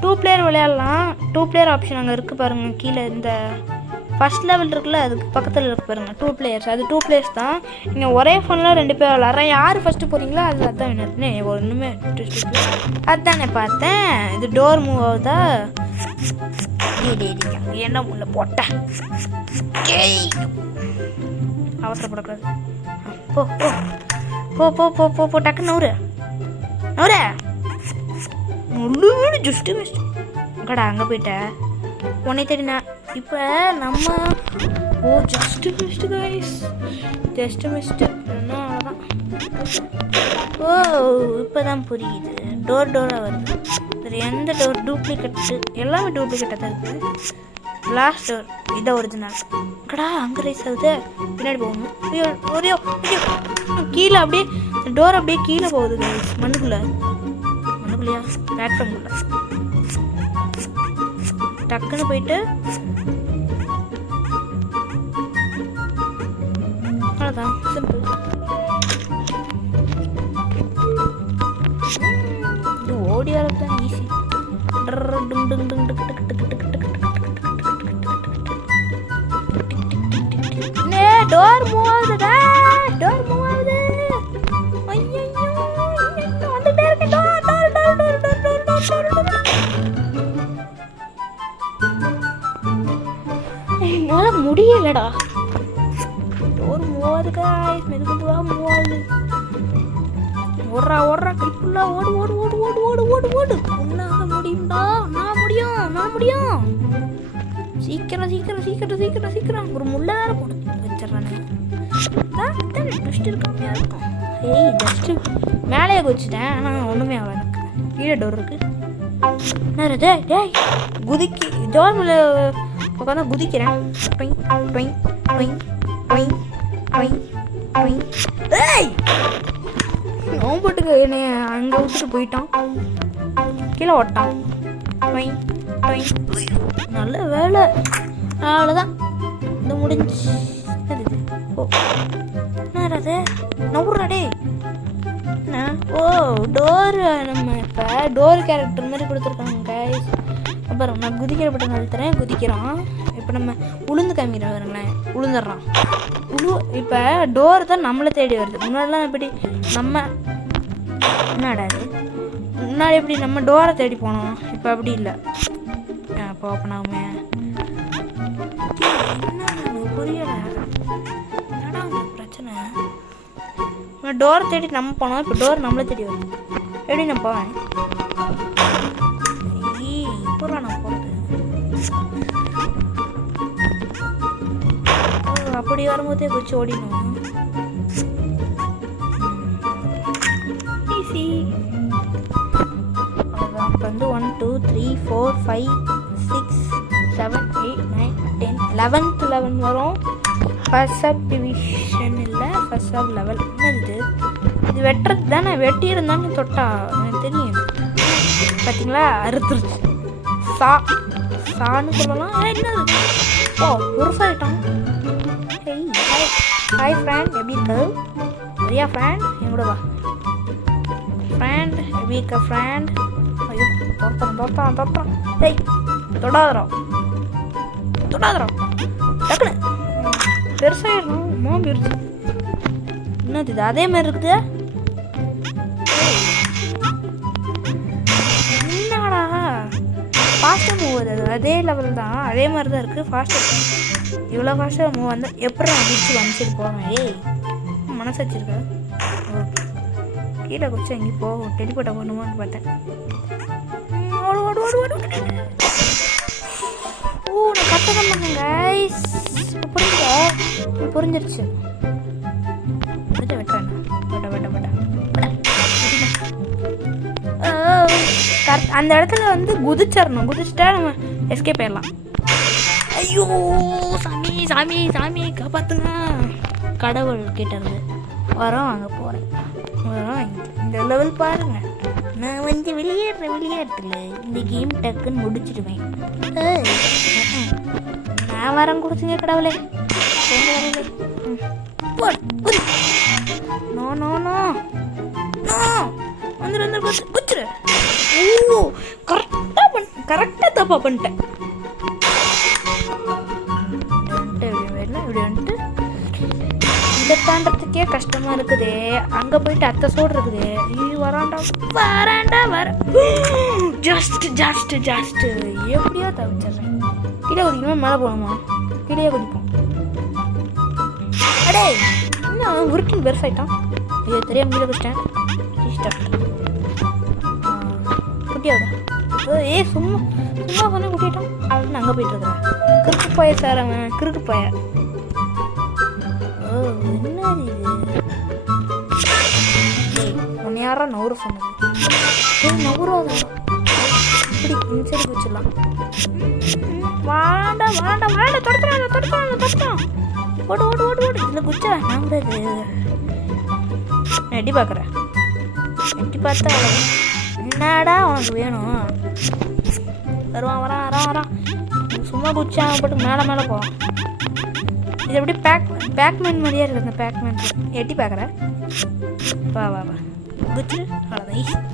2 பிளேயர் விளையாடலாம். 2 பிளேயர் ஆப்ஷன் அங்கே இருக்குது பாருங்கள். கீழே இந்த ஃபஸ்ட் லெவல் இருக்குல்ல, அதுக்கு பக்கத்தில் இருக்கு பாருங்கள் 2 பிளேயர்ஸ். அது 2 பிளேயர்ஸ் தான். நீங்கள் ஒரே ஃபோனில் 2 பேர் விளாட்றேன். யார் ஃபஸ்ட்டு போகிறீங்களோ அதுதான் வினர்னே. ஒன்றுமே அதுதானே பார்த்தேன். இது டோர் மூவ் ஆகுதா? என்ன முள்ள போட்டேன். அவசரப்படக்கூடாது. போ போ போ போ போ போ போ டக்கு நவுரு நவுர முள்ளு வீடு ஜஸ்ட்டு மிஸ்ட். கடா அங்கே போயிட்ட உன்னை தெரியுண்ணா. இப்போ நம்ம just missed guys, just missed. இன்னும் அவ்வளோதான். ஓ இப்போ தான் புரியுது. டோராக வருது. சரி, எந்த டோர் டூப்ளிகேட்டு? எல்லாமே டூப்ளிகேட்டாக தான் இருக்குது. லாஸ்ட் டோர் இதான் ஒரிஜினல். கடா அங்கே ரைஸ் ஆகுது. பின்னாடி போகணும். ஐயோ ஐயோ கீழே அப்படியே டோர் அப்படியே கீழே போகுது கைஸ். மண்ணுக்குள்ளேயா? பிளாட்ஃபார்முக்குள்ள டக்குன்னு போயிட்டு அவ்வளோதான். சிம்பிள். இது ஓடி வரது தான் ஈஸி. டோர் மூவ் ஆகுதுடா, டோர் மூவ் ஆகுது. வந்துட்டே இருக்கு. என்னால முடியலடா. டோர் மூவ் ஆகுது கைஸ், மெதுவாக மூவ் ஆகுது. ஓடுறா கைக்குள்ளா. ஓடு ஓடு ஓடு ஓடு ஓடு ஓடு ஓடு. உன்னால முடியும்டா. நான் முடியும். சீக்கிரம் ஒரு முள்ள வேற போட்டு வச்சிடறானே. ட்விஸ்ட் கம்மியாக இருக்கும். ஏய் ஜஸ்ட்டு மேலேயே குதிச்சிட்டேன், ஆனால் ஒன்றுமே ஆகல. எனக்கு கீழே டோர் இருக்கு. என்னது? டேய் குதிக்கி டோர் மேலே உட்காந்து குதிக்கிறேன். நோம்பட்டுக்கு என்னை அங்கே விட்டுட்டு போயிட்டான். கீழே ஓட்டான். நல்ல வேலை. அவ்வளோதான், இந்த முடிஞ்சு. ஓ என்னது நவுறாடே. ஓ டோர். நம்ம இப்போ டோர் கேரக்டர் மாதிரி கொடுத்துருக்காங்க கைஸ். அப்புறம் நான் குதிக்கிற பட்டன் அழுத்துறேன். குதிக்கிறான். இப்போ நம்ம உளுந்து காமிக்கிறோம் வருங்களேன், உளுந்துடுறான். இப்போ டோர் தான் நம்மளை தேடி வருது. முன்னாடிலாம் எப்படி நம்ம என்னடா அது, முன்னாடி எப்படி நம்ம டோரை தேடி போனோம், இப்போ அப்படி இல்லை. இப்போ ஓப்பன் ஆகுமே, புரியலை என்னடா உங்களுக்கு பிரச்சனை. டோரை தேடி நம்ம போனோம், இப்போ டோர் நம்மளை தேடி வருது. எப்படி நான் போவேன், இப்போ நான் போகிறது அப்படி வரும்போதே வச்சு ஓடிடணும். ஈஸி. இப்போ வந்து 1 2 3 4 5 6 7 8 9 10 11th லெவல் வரும். ஃபர்ஸ்ட் சப் டிவிஷன் இல்லை, ஃபர்ஸ்ட் சப் லெவல். என்னது இது வெட்டுறது தானே, வெட்டி இருந்தாலும் தொட்டா எனக்கு தெரியும். பார்த்தீங்களா, அறுத்துருச்சு. சான்னு சொல்லலாம். என்னது, ஓ பெருசாகிட்டோம். ஹாய் ஃப்ரெண்ட், எப்படி இருக்க சரியா ஃப்ரெண்ட், எங்கூட வா ஃப்ரெண்ட், எப்படி இருக்க ஃப்ரெண்ட். ஐயோ தோத்தான். டேய் தொடாதரம் டக்குனு பெருசாகிடணும். பெருசு என்னது இது, அதே மாதிரி இருக்குது. என்னடா ஃபாஸ்ட்டாக மூவ் ஆகுது, அதே லெவல் தான், அதே மாதிரி தான் இருக்குது. ஃபாஸ்ட்டாக இவ்வளோ ஃபாஸ்ட்டாக மூவ் வந்து எப்படி அடிச்சு வந்துட்டு போவேன். ஏய் மனசு வச்சிருக்க, கீழே குச்சி எங்கேயும் போகும், டெலிபோட்ட பண்ணுமான்னு பார்த்தேன். ஓ நான் கரெக்டாக தான் பண்ணேன் கைஸ். புரிஞ்சிருச்சு. வெட்டுறேன் அந்த இடத்துல வந்து குதிச்சிடணும். குதிச்சுட்டா நம்ம எஸ்கேப் ஆயிடலாம். ஐயோ சாமி காப்பாத்துங்க. கடவுள் கேட்டது வரோம், அங்கே போகிறேன். வரோம் இந்த லெவல் பாருங்க. நான் வந்து விளையாட்டுல இந்த கேம் டக்குன்னு முடிச்சிடுவேன். நான் வரம் கொடுத்துங்க கடவுளே. நோ நோ நோ வந்து குச்சிரு. ஓ கரெக்டாக தப்பா பண்ணிட்டேன். இப்படி வந்துட்டு இதை தாண்டறதுக்கே கஷ்டமா இருக்குது. அங்கே போயிட்டு அத்தை சோடு இருக்குது. வராண்டா வர ஜஸ்ட் எப்படியோ தவிச்சிடுறேன். கீழே குதிக்கணுமா மேலே போகணுமா? கீழே குதிப்போம். அடே இன்னும் உருட்டின் பெருசாயிட்டான். ஐயோ தெரியாம கீழே குதிச்சிட்டேன். குட்டியாவிட ஏ சும்மா சொன்ன குட்டிட்டான். அப்படின்னு அங்கே போயிட்டு இருக்கிறேன். கிறுக்கு பாய சார், அவன் கிறுக்கு பாய. ஓ என்னது இது, உன்னை யாரா நவுற சொன்னது? நவுறாது இப்படி இன்சைடு வச்சிடலாம். வாண்டா தொடச்சான். ஓடு இதில் குச்சா நான் கூட இது எட்டி பார்க்குறேன். எட்டி பார்த்தா என்னடா உனக்கு வேணும்? வரான். சும்மா குச்சா போட்டு மேலே போவான். இது எப்படி பேக்மேன் மாதிரியே இருக்குது. அந்த பேக்மேன் எட்டி பார்க்குறேன். வா குச்சு அவ்வளோதான்.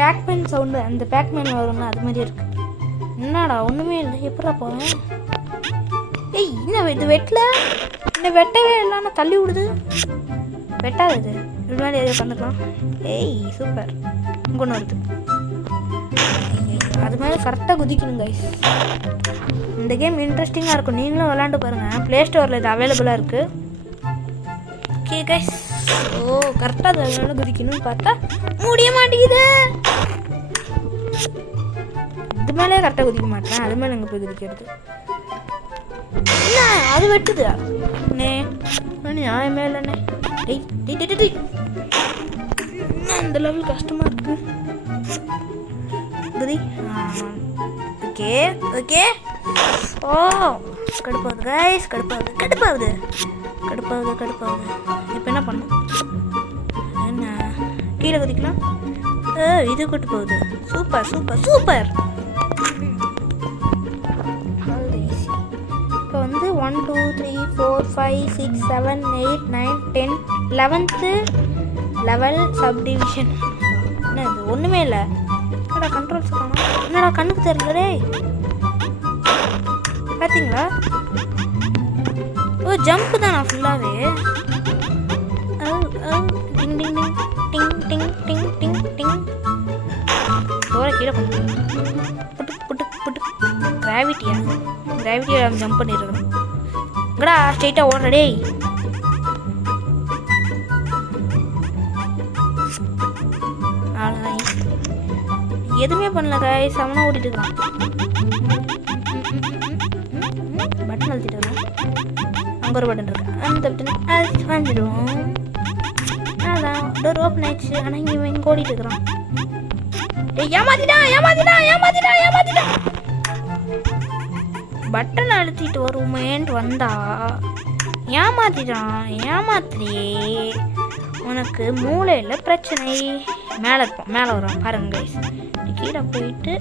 பேக்மேன் சவுண்டு அந்த பேக்மேன் வரும்ல, அது மாதிரியே இருக்கு. என்னடா ஒன்றுமே இல்லை, எப்படா போவேன்? ஏய் என்ன இது வெட்டவே இல்லைன்னா தள்ளி விடுது. வெட்டாது இது முன்னாடி எதாவது பண்ணிக்கலாம். ஏய் சூப்பர், கொண்டு வருது. அது மாதிரி கரெக்டாக குதிக்கணும் கைஸ். இந்த கேம் இன்ட்ரெஸ்டிங்காக இருக்கும். நீங்களும் விளாண்டு பாருங்கள். ப்ளே ஸ்டோரில் இது அவைலபிளாக இருக்குது. Okay guys. ஓ கரெக்டாக அது குதிக்கணும்னு பார்த்தா முடிய மாட்டேங்குது. இது மேலே கரெக்டாக குதிக்க மாட்டேன். அது மேலே எங்கே போய் குதிக்கிறது? என்ன அது வெட்டுது நியாயமே இல்லைண்ணே. அந்த லெவல் கஷ்டமாக இருக்கு. ஓகே ஓ கடுப்பாகுது கைஸ், கடுப்பாகுது. இப்போ என்ன பண்ணும்? என்ன கீழே குதிக்கலாம். இது கூட்டு போகுது. சூப்பர். இப்போ வந்து 1 2 3 4 5 6 7 8 9 10 11th லெவல் சப்டிவிஷன். என்ன இது ஒன்றுமே இல்லை. என்னடா கண்ட்ரோல்ஸ் காணும்? என்னடா கண்ணுக்கு தெரியல. பார்த்தீங்களா? ஓ ஜம்ப் தானா ஃபுல்லாகவே? டிங் டிங் டிங் டிங் டிங் டிங் டிங். டோரை கீழே புட்டு புட்டு புட்டு. கிராவிட்டியை ஜம்ப் பண்ணிடுறோம். இங்கடா ஸ்ட்ரெயிட்டாக ஓடுற டேய். எதுவுமே பண்ணல காய், செவனா ஓடிட்டு இருக்கான். பட்டன் அழுத்திட்டு இருக்கான். அங்கே ஒரு பட்டன் இருக்கு, அந்த பட்டன் அழுத்தி வாங்கிடுவோம். அதான் டோர் ஓப்பன் ஆயிடுச்சு. ஆனால் இங்கே ஓடிட்டு இருக்கிறான். ஏமாத்திட்டான். பட்டன் அழுத்திட்டு வருமேன்ட்டு வந்தா ஏமாத்திரியே. உனக்கு மூளையில் பிரச்சனை. மேலே வருவான் பாருங்க கைஸ். கீழே போயிட்டு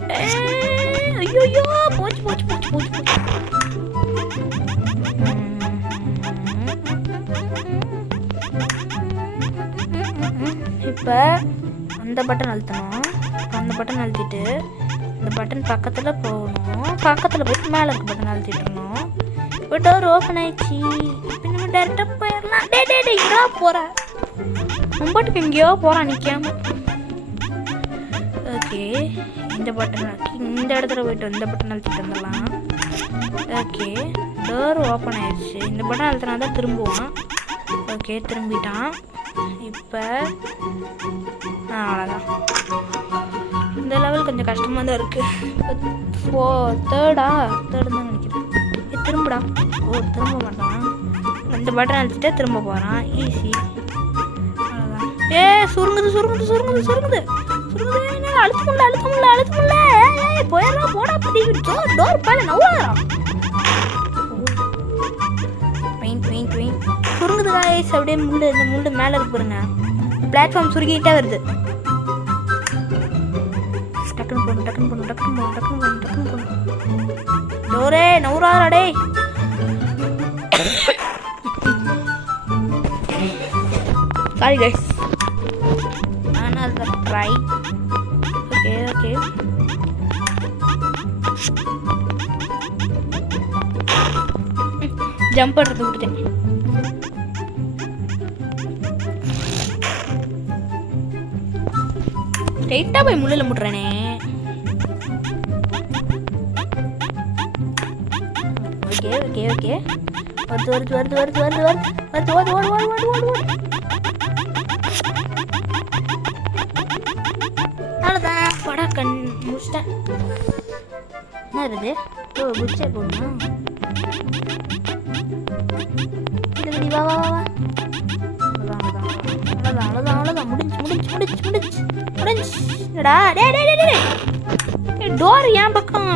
ஐயோ போச்சு. இப்போ அந்த பட்டன் அழுத்தணும். அந்த பட்டன் அழுத்திட்டு இந்த பட்டன் பக்கத்தில் போகணும். பக்கத்தில் போயிட்டு மேலே இருக்க பட்டன் அழுத்திட்டுருணும். இப்போ டோர் ஓப்பன் ஆயிடுச்சு. இப்போ நம்ம டேரெக்டாக போயிடலாம். டே எங்கேயா போகிற? மும்பாட்டுக்கு எங்கேயோ போகிறான் நிற்காம. ஓகே, இந்த இடத்துல போயிட்டு இந்த பட்டன் அழுத்திட்டு வந்துடலாம். ஓகே, டோர் ஓப்பன் ஆயிடுச்சு. இந்த பட்டன் அழுத்தினா தான் திரும்புவான். ஓகே, திரும்பிட்டான். இப்போ அவ்வளோதான். இந்த லெவல் கொஞ்சம் கஷ்டமாக தான் இருக்குது. தேர்டு தான் நினைக்கிறேன். திரும்புடா. ஓ திரும்ப மாட்டான். இந்த பட்டன் அழுத்திட்டே திரும்ப போகிறான். ஈஸி. அவ்வளோதான். சுருங்குது. அழுத்த முடியல. போயிடலாம் போடா. டோர் பேல நவுறாராம். சுருங்குது காய்ஸ். அப்படியே இந்த முள்ளு மேலே இருக்கு பாருங்க. பிளாட்ஃபார்ம் சுருங்கிட்டே வருது. டக்குன்னு போகணும். டோரே நவுறாரா டேய். Sorry guys, another try. Okay. Jump பண்ணுறது விட்டுட்டேன். ஸ்ட்ரெயிட்டாக போய் முள்ளில் முட்டுறேனே. ஓகே. வருது. அவ்வளோதான். படா கண் முடிச்சிட்டேன். என்ன இருக்குது? ஓ குச்சே போடணும். வா. அவ்வளோதான். முடிஞ்சுடா. டோர் என் பக்கம்.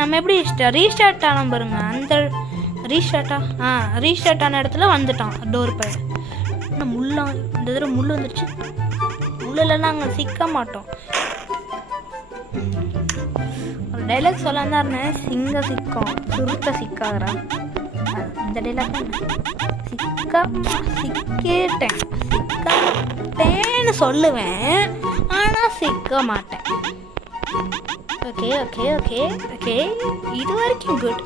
நம்ம எப்படி ரீஸ்டார்ட் ஆனோம் பாருங்க. அந்த ரீஸ்டார்ட் ஆன இடத்துல வந்துட்டான் டோர் பை. இந்த தடவை முள் வந்துருச்சு. முள்ளெல்லாம் நாங்கள் சிக்க மாட்டோம். ஒரு டைலாக் சொல்லலாம் தான் இருந்தேன். சிங்கம் சிக்கம், சுருத்த சிக்காதரா. இந்த டைலாக் சிக்கேட்டேன்னு சொல்லுவேன், ஆனால் சிக்க மாட்டேன். ஓகே. இது வரைக்கும் குட்.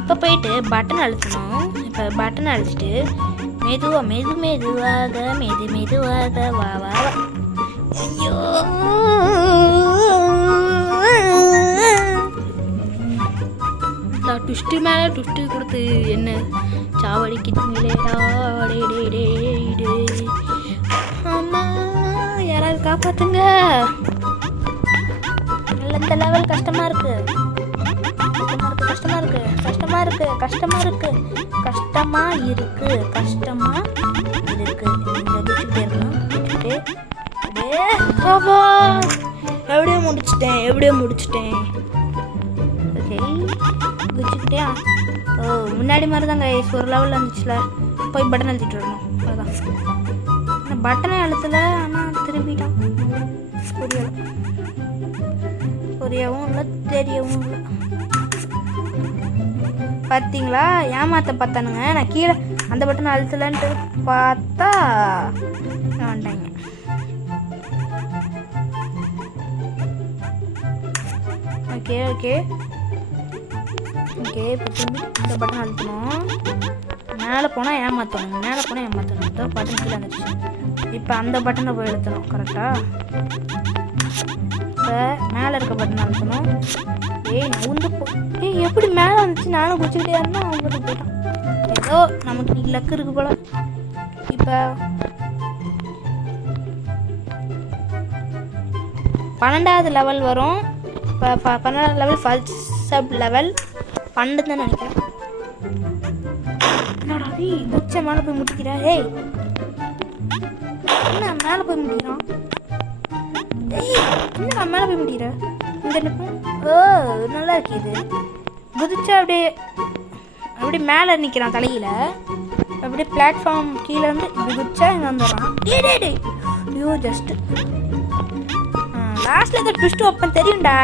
இப்போ போயிட்டு பட்டன் அழுத்தணும். இப்போ பட்டன் அழுத்திட்டு மெதுவாக வா. ஐயோ ட்விஸ்ட்டு மேலே ட்விஸ்ட்டு கொடுத்து என்ன சாவடிக்கிட்டீங்களேடா. ஆமா, யாராவது காப்பாத்துங்க. இந்த லெவல் கஷ்டமா இருக்கு. எப்படியோ முடிச்சிட்டேன். ஓகே, குச்சிக்கிட்டே. ஓ முன்னாடி மாதிரி தாங்க ஒரு லெவலில் இருந்துச்சுல. போய் பட்டன் அழுத்திட்டு வரணும். அவ்வளோதான். பட்டனை அழுத்தலை, ஆனால் திரும்பிட்டான். புரியவும் இல்லை, தெரியவும் இல்லை. பார்த்தீங்களா, ஏமாத்த பார்த்தானுங்க. நான் கீழே அந்த பட்டன் அழுத்தலைன்ட்டு பார்த்தா வந்துட்டாங்க. ஓகே ஓகே, இப்போ திரும்பி இந்த பட்டன் அழுத்தணும். மேலே போனால் ஏமாற்றணும், மேலே போனால் ஏமாற்றணும். இதோ பட்டன் கீழே வந்துச்சு. இப்போ அந்த பட்டனை போய் அழுத்தணும். கரெக்டாக இப்போ மேலே இருக்க பட்டன் அழுத்தணும். ஏய் நவுந்து போ. ஏய் எப்படி மேலே வந்துச்சு? நானும் குச்சிக்கிட்டே இருந்தேன், அவங்க போயிட்டான். ஏதோ நமக்கு லக்கு இருக்கு போல. இப்போ 12வது லெவல் வரும். இப்போ 12வது லெவல் ஃபர்ஸ்ட் சப் லெவல் 12 தான் நினைக்கிறேன். என்னடா நீ குச்சை மேலே போய் முட்டிக்கிற? ஏய் என்ன மேலே போய் முட்டிக்கிறான்? ஏய் என்னடா மேலே போய் முட்டிக்கிற? இந்த நிற்போம். ஓ நல்லா இருக்கு இது. குதிச்சா அப்படியே மேலே நிற்கிறான் தலையில். அப்படியே பிளாட்ஃபார்ம் கீழே இருந்து இப்படி குதிச்சா இங்கே வந்துடுறான். டே ஐயோ ஜஸ்ட்டு லாஸ்ட்ல ஏதோ ட்விஸ்ட் ஓப்பன் தெரியும்டா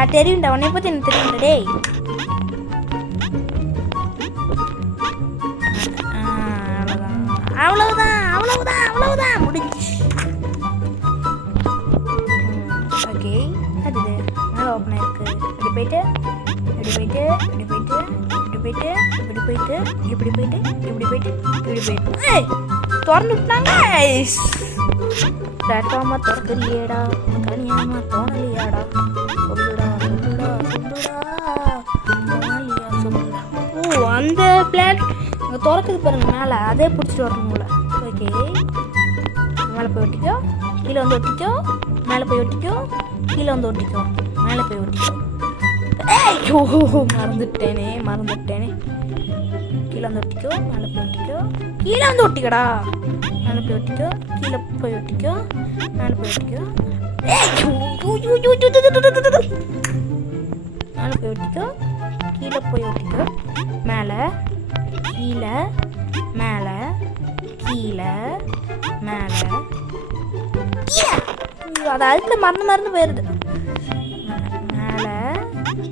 உன்னை பற்றி எனக்கு தெரியும்டா. டேய் அவ்வளவுதான் முடிஞ்சு. ஓகே அது மேலே ஓப்பன் ஆயிருக்கு. இப்படி போயிட்டு ஏய் திறந்து விட்டாங்க. பிளாட்ஃபார்மா திறக்கலையேடா, கனியாமா தோணலையாடா, சொல்லுடா. ஓ அந்த பிளாட் அங்கே திறக்குது பாருங்க மேலே, அதே பிடிச்சிட்டு வரணும்ல. ஓகே மேலே போய் ஒட்டிக்கோ, கீழே வந்து ஒட்டிக்கோ, மேலே போய் ஒட்டிக்கோ, கீழே வந்து ஒட்டிக்கோ, மேலே போய் ஒட்டிக்கோ. ஏய்யோ மறந்துட்டேனே. கீழே வந்து ஒட்டிக்கோ, மேலே போய் ஒட்டிக்கோ, கீழே வந்து ஒட்டிக்கடா, மேலே போய் ஒட்டிக்கோ, கீழே போய் ஒட்டிக்கோ, மேலே போய் ஒட்டிக்கோ. மேலே போய் ஒட்டிக்கோ, கீழே போய் ஒட்டிக்கோ, மேலே கீழே மேலே கீழே மேலே கீழே. அது அதுல மறந்து போயிடுது. மேலே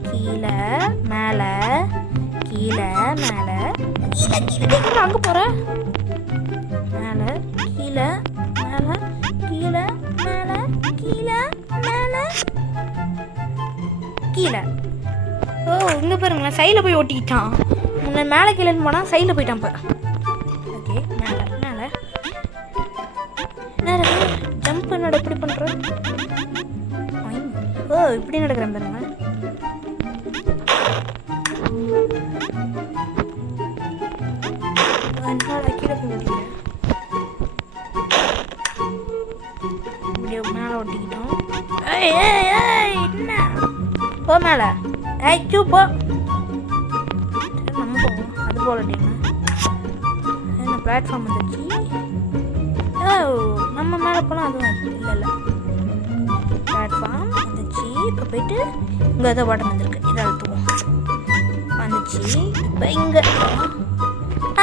கீழே மேலே கீழே மேலே கீழே அங்கே போகிறேன். மேலே கீழே மேலே கீழே மேலே கீழே மேலே கீழே. ஓ இங்கே பாருங்களேன், சைடில் போய் ஒட்டிக்கிட்டான். முன்ன மேலே கீழேன்னு போனால் சைடில் போயிட்டான். இப்போ ஓகே மேலே மேலே ஜம்ப் என்னோட எப்படி பண்ணுறேன்? ஓ இப்படி நடக்கிறேன் பாருங்க. கீழே போய் ஒட்டிக்கிறேன். இப்படியே மேலே ஒட்டிக்கிட்டோம். என்ன போ மேலே. ஐயோ போ. நம்ம போவோம். அது போல என்ன பிளாட்ஃபார்ம் வந்துச்சு. ஓ நம்ம மேலே போனால் அதுவும் இல்லை பிளாட்ஃபார்ம் வந்துச்சு. இப்போ போயிட்டு இங்கே ஏதோ பட்டன் வந்துருக்கு, இதை அழுத்துவோம். வந்துச்சு. இப்போ இங்கே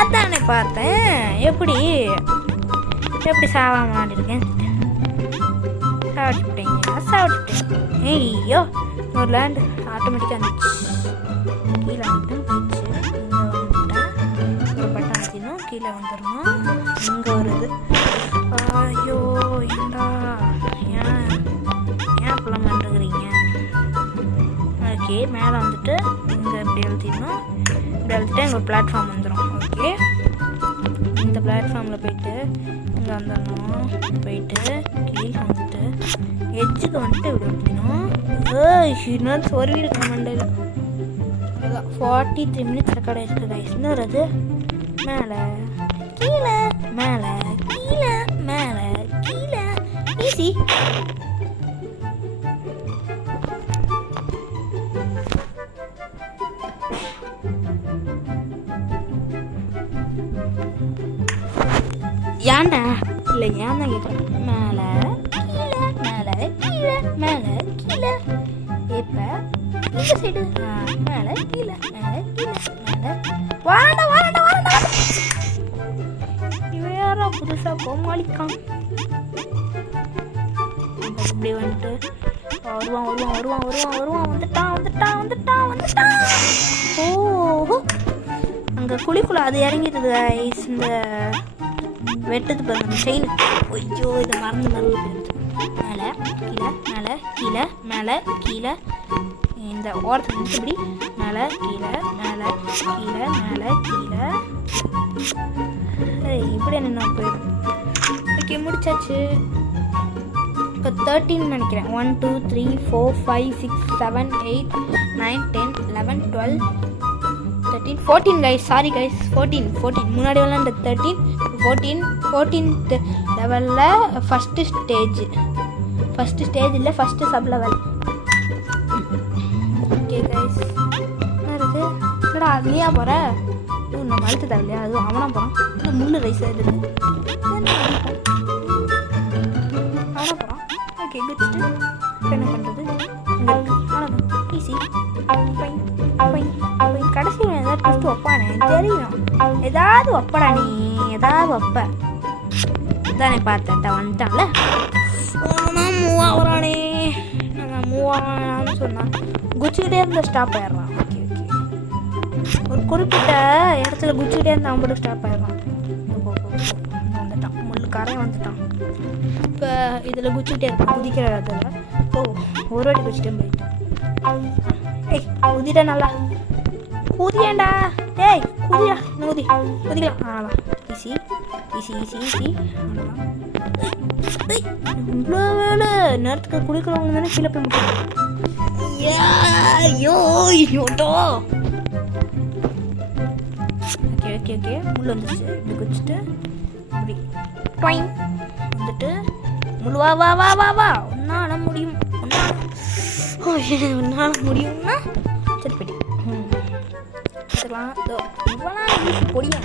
அதானே பார்த்தேன். எப்படி சாவாம மாட்டிருக்கேன். சாப்பிட்டுட்டேன். ஐயோ ஒரு லேண்ட் ஆட்டோமேட்டிக்காக வந்துச்சு. கீழே வந்துட்டு போயிடுச்சு. இங்கே வந்துட்டேன். ஒரு பட்டன் அழுத்தினோம், கீழே வந்துடணும். இங்கே வருது. ஐயோ ஏண்டா ஏன் இப்பெல்லாம் பண்ணுறீங்க? ஓகே மேலே வந்துட்டு இங்கே இப்படி அழுத்திடணும். இப்படி அழுத்திட்டா இங்கே ஒரு பிளாட்ஃபார்ம் வந்துடும். ஓகே இந்த பிளாட்ஃபார்மில் போயிட்டு இங்கே வந்துடணும். போயிட்டு கீழே வந்துட்டு எட்ஜுக்கு வந்துட்டு இப்படி ஒட்டிக்கணும். இன்னொரு சொருவி இருக்கு மண்டையில். அதுதான் 43 minutes ரெக்கார்ட் ஆகிருக்கு கைஸ். இன்னொரு அது மேலே கீழே மேலே கீழே மேலே கீழே. ஈஸி. ஏன்டா இல்லை ஏன் தான் கேட்குறேன். மேலே கீழே மேலே கீழே மேலே கீழே. இப்போ இந்த சைடு மேலே கீழே மேலே கீழே மேலே. வாடா இவன் யாரா புதுசாக கோமாளிக்கான். இப்படி வந்துட்டு வருவான். வந்துட்டான். ஓஹோ அங்கே குழிக்குள்ள அது இறங்கிடுது கைஸ். இந்த வெட்டது பாருங்க செயின். ஐயோ இதை மறந்து போயிடுது. மேலே கீழே மேலே கீழே மேலே கீழே. இந்த ஓரத்தில் இப்படி மேலே கீழே மேலே கீழே மேலே கீழே இப்படி என்ன போயிடும். ஓகே, முடிச்சாச்சு. இப்போ 13 நினைக்கிறேன். 1 2 3 4 5 6 7 8 9 10 11 12 13 14 கைஸ். சாரி கைஸ், 14 முன்னாடி விளாண்ட 13 14th லெவலில் ஃபஸ்ட்டு ஸ்டேஜ் இல்லை, first sub level. Okay guys, என்ன இருக்குது? என்னடா நீயா போகிற? நம்ம அழுத்த தேவையில்லையா? அதுவும் அவனா போகிறான். இல்லை முள்ளு ரைஸ் ஆகிடுது. அவனா போகிறான். ஓகே, குடிச்சிட்டு என்ன பண்ணுறது? அவ்வளோதான், ஈஸி. கடைசியில் ஏதாவது ட்விஸ்ட் வைப்பானே தெரியும். ஏதாவது வைப்படா நீ, ஏதாவது வைப்ப தானே. பார்த்தேன் வந்துட்டான்ல. மூவ் ஆகுறானே. மூவ் ஆகலான்னு சொன்னான். குச்சிக்கிட்டே இருந்த ஸ்டாப் ஆயிடுறான். ஓகே ஓகே, ஒரு குறிப்பிட்ட இடத்துல குச்சிக்கிட்டே இருந்தால் அவன் மட்டும் ஸ்டாப் ஆயிடுறான். வந்துட்டான், முள்ளுக்காரன் வந்துட்டான். இப்போ இதில் குச்சிக்கிட்டே இருக்கான், குதிக்கிற இடத்துல. ஒரு வாட்டி குச்சிட்டே போயிட்டான். குதிட்டா நல்லா குதியாண்டா. டேய் குதியா, குதி குதிக்கலாம். அவ்வளோதான், ஈஸி ஈஸி ஈஸி ஈஸி. இவ்வளோ வேலை நேரத்துக்கு குளிக்கிறவங்க தானே கீழே போய் முடியும். ஓகே ஓகே ஓகே, முள் வந்துச்சு. இப்படி குச்சிட்டு இப்படி ட்வைங் வந்துட்டு முள். வா வா வா வா வா, உன்னால் முடியும், உன்னால் முடியும்னா சரி போய்ட்டு இவ்வளோ பொடியும்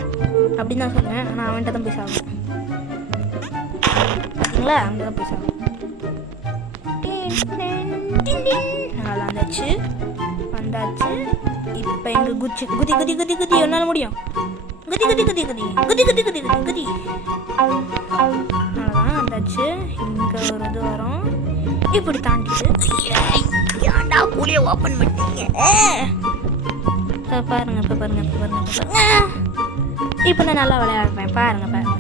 அப்படின்னு தான் சொன்னேன். ஆனால் அவன்கிட்ட தான் போய் சாகும். பார்த்தீங்களா, அங்கே தான் போய் சாகும். நல்லா வந்தாச்சு. இப்போ எங்கள் குச்சி குதி குதி குதி குதி என்னால் முடியும். குதி குதி குதி குதி குதி குதி குதி குதி குதி. அவ்வளோதான் வந்தாச்சு. இங்கே ஒரு இது வரும். இப்படி தாண்டிட்டு ஏன்டா கூலியை ஓப்பன் பண்ணிட்டீங்க? பாருங்க இப்போ பாருங்க இப்போ பாருங்க இப்போ பாருங்க. இப்போ நான் நல்லா விளையாடுறேன். பாருங்க பாருங்க,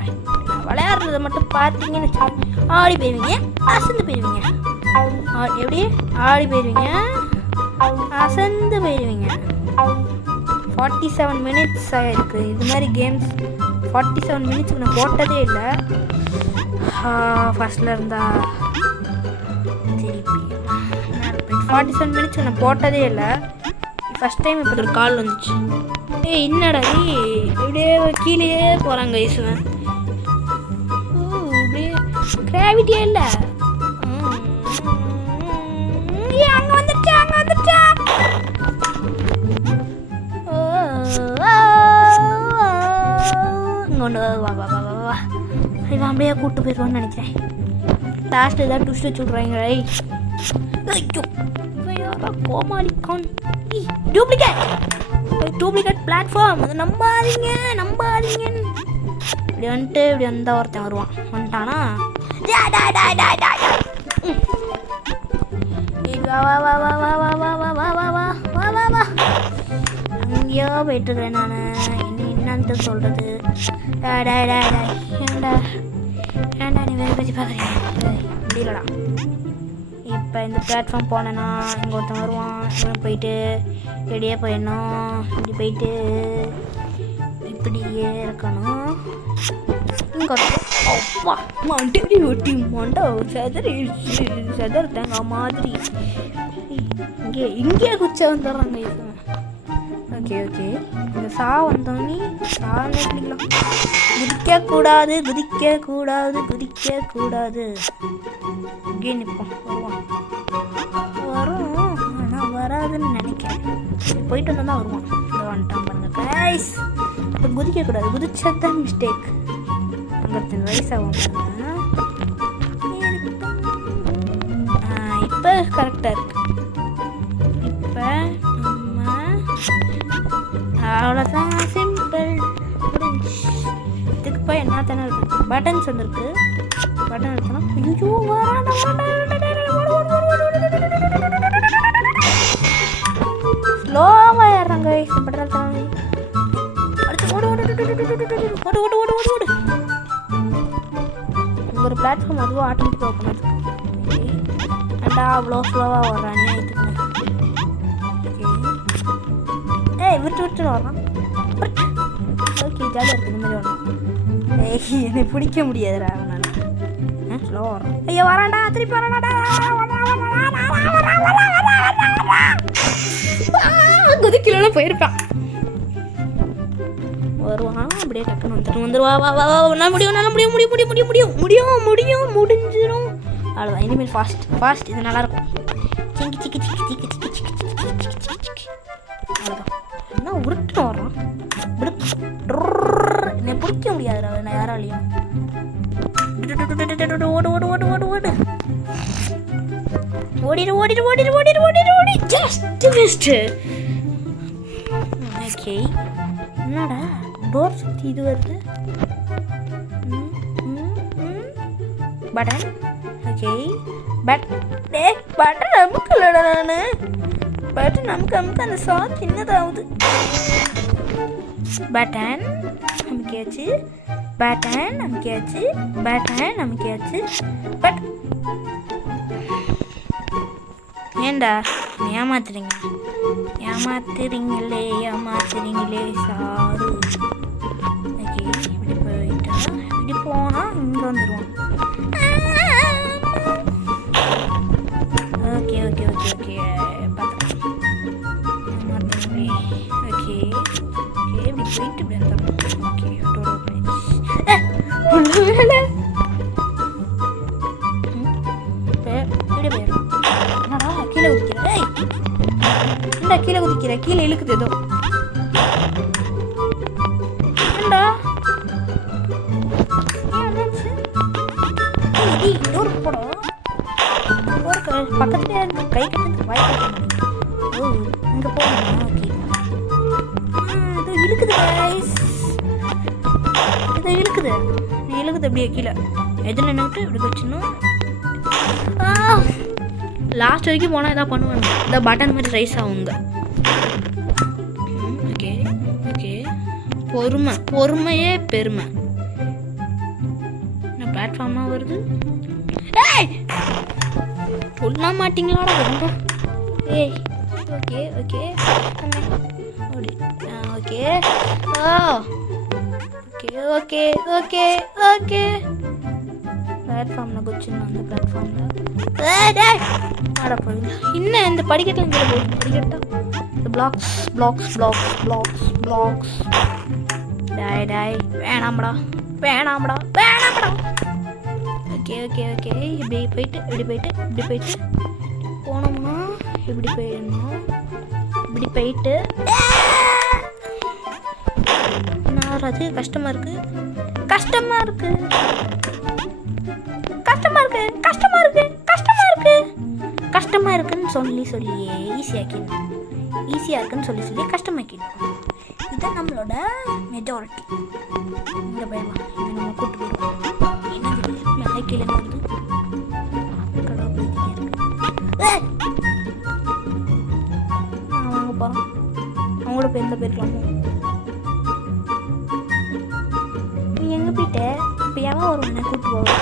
விளையாடுறத மட்டும் பார்த்தீங்கன்னு ஆடி போயிடுவீங்க, அசந்து போயிடுவீங்க. எப்படி ஆடி போயிடுவீங்க, அசந்து போயிடுவீங்க. 47 minutes ஆகிருக்கு. இது மாதிரி கேம்ஸ் 47 minutes நான் போட்டதே இல்லை. ஃபர்ஸ்டில் இருந்தா திருப்பி 47 minutes நான் போட்டதே இல்லை. ஃபஸ்ட் டைம் இப்போ ஒரு கால் வந்துச்சு. என்னடா இப்படியே கீழே போகிறாங்க ஈஸ்வன். இப்படியே கிராவிட்டியே இல்லை. அங்கே வந்துருச்சா, அங்கே வந்துருச்சா. இங்கே ஒன்று வா வா வா வா வா. இவன் அப்படியே கூப்பிட்டு போயிடுவான்னு நினைக்கிறேன். லாஸ்ட் ஏதாவது ட்விஸ்ட் வச்சு விட்றாங்களே. ஐயோ கோமாளிக்கான். Duplicate platform. அதை நம்பாதீங்க இப்படி வந்துட்டு இப்படி வந்தால் ஒருத்தன் வருவான். வந்துட்டானா அங்கேயோ போயிட்டுருக்கிறேன் நான். என்னன்னு சொல்கிறது? ஏண்டா நீ வேறு பற்றி பார்க்குறீங்க? முடியலடா. இப்போ இந்த பிளாட்ஃபார்ம் போனேன்னா இங்கே ஒருத்தன் வருவான். இவன் போயிட்டு இப்படியே போயிடணும். இப்படி போயிட்டு இப்படியே இருக்கணும். இங்கே அப்பா மண்டி ஒட்டி மண்டை செதறு தேங்காய் மாதிரி இங்கே குச்சா வந்துடுறாங்க. ஓகே ஓகே, இந்த வந்தோடனே பிடிக்கலாம். குதிக்கக்கூடாது. இங்கே நிற்போம். வரும் ஆனால் வராதுன்னு நினைக்கிறேன். போயிட்டு வந்தால் தான் வருவான். இந்த வந்துட்டான் பாருங்க கைஸ். இப்போ குதிக்கக்கூடாது, குதிச்சதான் மிஸ்டேக். 55 வயசாகும் பாருங்க. இப்போ கரெக்டாக இருக்கு. இப்போ நம்ம அவ்வளோதான், சிம்பிள் முடிஞ்சு. இதுக்கு போய் என்ன தானே இருக்கு, பட்டன்ஸ் வந்துருக்கு. பட்டன் எடுத்தோம். ஐயோ ஸ்லோவாக ஏறாங்க. பட்டன் அடுத்து ஓடு ஓடு ஓடு ஓடு ஓடு ஓடு ஓடு. ஒரு பிளாட்ஃபார்ம் அதுவும் ஆட்டோமேட்டிக்காக ஓப்பன் ஆகுது. ஏண்டா அவ்வளோ ஸ்லோவாக வர்றானே. இதுக்கு ஏய் விட்டு வரான். ஓகே ஜாலியாக இருக்குது இந்த மாதிரி வரணும். ஏய் என்னை பிடிக்க முடியாதுடா அவனால். ஸ்லோ வரான். ஐயோ வரான்டா, திருப்பி வரான்டா. குதிக்கல போயிருப்பான். வருவான் அப்படியே டக்குன்னு வந்துடுவா. வா வா வா நான் முடியும் முடிஞ்சிடும். அவ்வளோதான். இனிமேல் ஃபாஸ்ட் இது நல்லாயிருக்கும். சிக்கி அவ்வளோதான். என்ன உருட்டுன்னு வர்றான். என்னை பிடிக்க முடியாதுடா நான் யாராலையும். ஓடிடு ஜஸ்ட் மிஸ்ட். ஓகே என்னடா டோர் சுற்றி இது வருது. பட்டன். ஓகே பட்டன் அமுக்கலடா நான். பட்டன் அமுக்க அந்த சாக் சின்னதாகுது. பட்டன் அமுக்கியாச்சு. பட் ஏண்டா ஏமாத்துறீங்களே சாரு. ஓகே இப்படி போயிட்டா இப்படி போனால் இங்கே வந்துடுவான். ஓகே பார்த்துக்கலாம். ஏமாத்துறீங்களே. ஓகே இப்படி போயிட்டு இப்படி வந்துடும். ஓகே கீழே குதிக்கிற கீழே இழுக்குது ஏதோ. பக்கத்துல கை கட்டு வாய் இங்க போகணும். ஓகே இழுக்குது அப்படியே கீழே எது நின்றுட்டு இப்படி வச்சுணும். லாஸ்ட் வரைக்கும் போனால் எதாவது பண்ணுவாங்க. இந்த பட்டன் மாதிரி ரைஸ் ஆகுங்க. ஓகே பொறுமையே பெருமை. என்ன பிளாட்ஃபார்மாக வருது. ஏய் சொல்ல மாட்டீங்களாடா ரொம்ப. ஏய் ஓகே பிளாட்ஃபார்மில் குச்சிடணும். அந்த பிளாட்ஃபார்மில் ஆட போடுங்க. இன்னும் இந்த படிக்கட்டில் இங்கே போகுது. படிக்கட்டா இந்த பிளாக்ஸ் டாய் வேணாம்டா. ஓகே இப்படி போயிட்டு போனோம்னா இப்படி போயிடணும். இப்படி போயிட்டு நான் அது கஷ்டமாக இருக்குன்னு சொல்லியே ஈஸியாக இருக்குன்னு சொல்லி கஷ்டமாக்கிடும். இதுதான் நம்மளோட மெஜாரிட்டி. இந்த பயமா இதை நம்ம கூட்டு போயிடுவோம். என்னது மேலே கீழே வருது. வாங்க போகிறோம். அவங்களோட பேர் எந்த போயிருக்கலாமோ. நீ எங்கே போயிட்ட? இப்போ எவன் வருவானே கூட்டு போவோம்.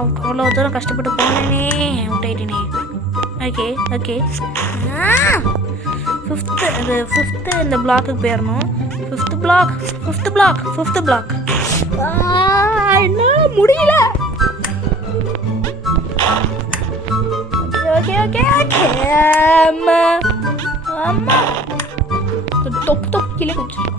அவ்வளோ தூரம் கஷ்டப்பட்டு போனேனே, அவுட் ஆகிட்டேனே. ஓகே ஃபிஃப்த்து இந்த பிளாக்குக்கு போயிடணும். ஃபிஃப்த்து பிளாக் என்ன முடியல. ஓகே ஆமா தொப்பு கீழே குடிச்சிருக்கோம்.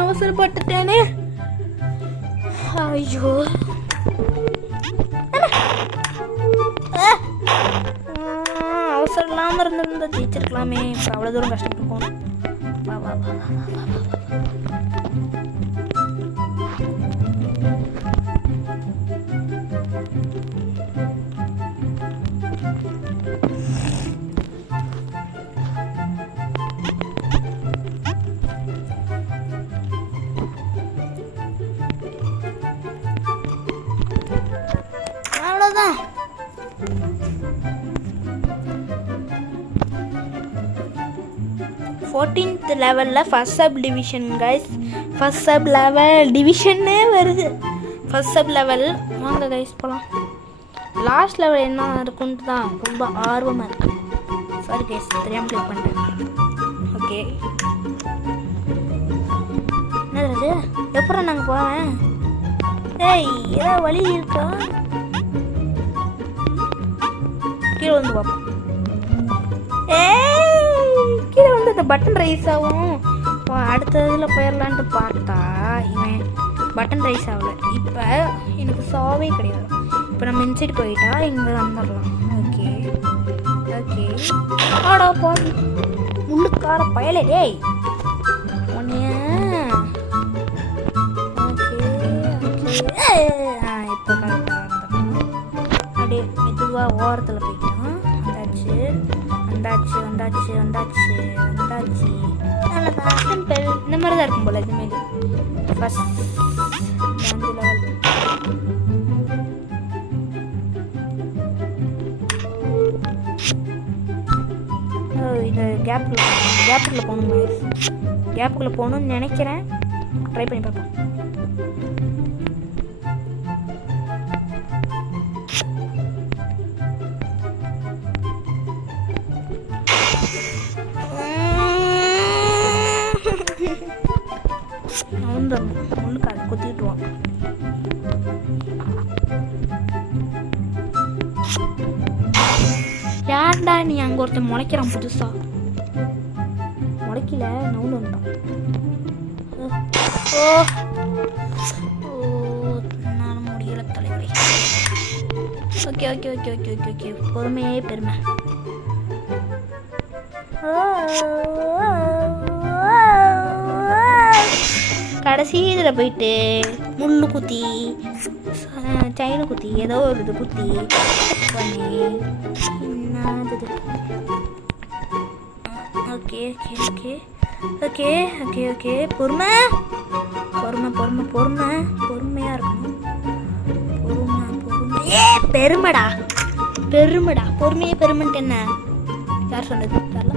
அவசரப்பட்டுட்டேனே. ஐயோ அவசரம் இல்லாமல் இருந்திருந்தா ஜெயிச்சிருக்கலாமே. இப்போ அவ்வளோ தூரம் கஷ்டப்பட்டு போகணும். வா 14th லெவலில் first sub division guys. First sub level டிவிஷன்னே வருது. ஃபர்ஸ்ட் சப் லெவல் வாங்க கைஸ் போகலாம். லாஸ்ட் லெவல் என்ன இருக்குன்ட்டு தான் ரொம்ப ஆர்வமாக இருக்குது. சாரி கைஸ் தெரியாமல் கிளிக் பண்ணுறேன். ஓகே என்னது எப்பறம் நாங்கள் போவேன்? ஏய் ஏதாவது வழி இருக்கா? கீழே வந்து பார்ப்போம். கீழே வந்து இந்த பட்டன் ரைஸ் ஆகும். அடுத்த இதில் போயிடலான்ட்டு பார்த்தா இவன் பட்டன் ரைஸ் ஆகலை. இப்போ எனக்கு சாவே கிடையாது. இப்போ நம்ம இன்சைட் போயிட்டா இங்கே வந்துடலாம். ஓகே ஓகே ஆடா போ முள்ளுக்கார பயலே டேய் உன்னைய. ஓகே ஓகே இப்போ கரெக்டாக அப்படியே மெதுவாக ஓரத்தில் போய்க்கலாம். வந்தாச்சு வந்தாச்சு வந்தாச்சு வந்தாச்சு வந்தாச்சு. நல்லா சிம்பிள் இந்த மாதிரி தான் இருக்கும் போல். இதுமாரி ஃபஸ்ட் 5 லெவல். இந்த கேப்புக்குள்ளே போகணும். கேப்புக்குள்ளே போகணும்னு நினைக்கிறேன். ட்ரை பண்ணி பார்ப்போம். முள்ளுக்காது குத்திட்டுவான். ஏன்டா நீ அங்கே ஒருத்தன் முளைக்கிறான் புதுசா? முளைக்கல நவுண்டு வந்துட்டான். ஓ ஓ நான் முடியல தலைவலி. Okay okay okay okay okay okay பொறுமையே பெருமை. கடைசி இதில் போயிட்டு முள்ளு குத்தி செயின் குத்தி ஏதோ ஒரு இது குத்தி பண்ணி என்னது. Okay okay okay okay okay பொறுமை பொறுமை பொறுமை பொறுமை பொறுமையாக இருக்கணும். பொறுமை பொறுமை பெருமைடா பெருமைடா. பொறுமையே பெருமைன்ட்டு என்ன யார் சொன்னது தெரியல.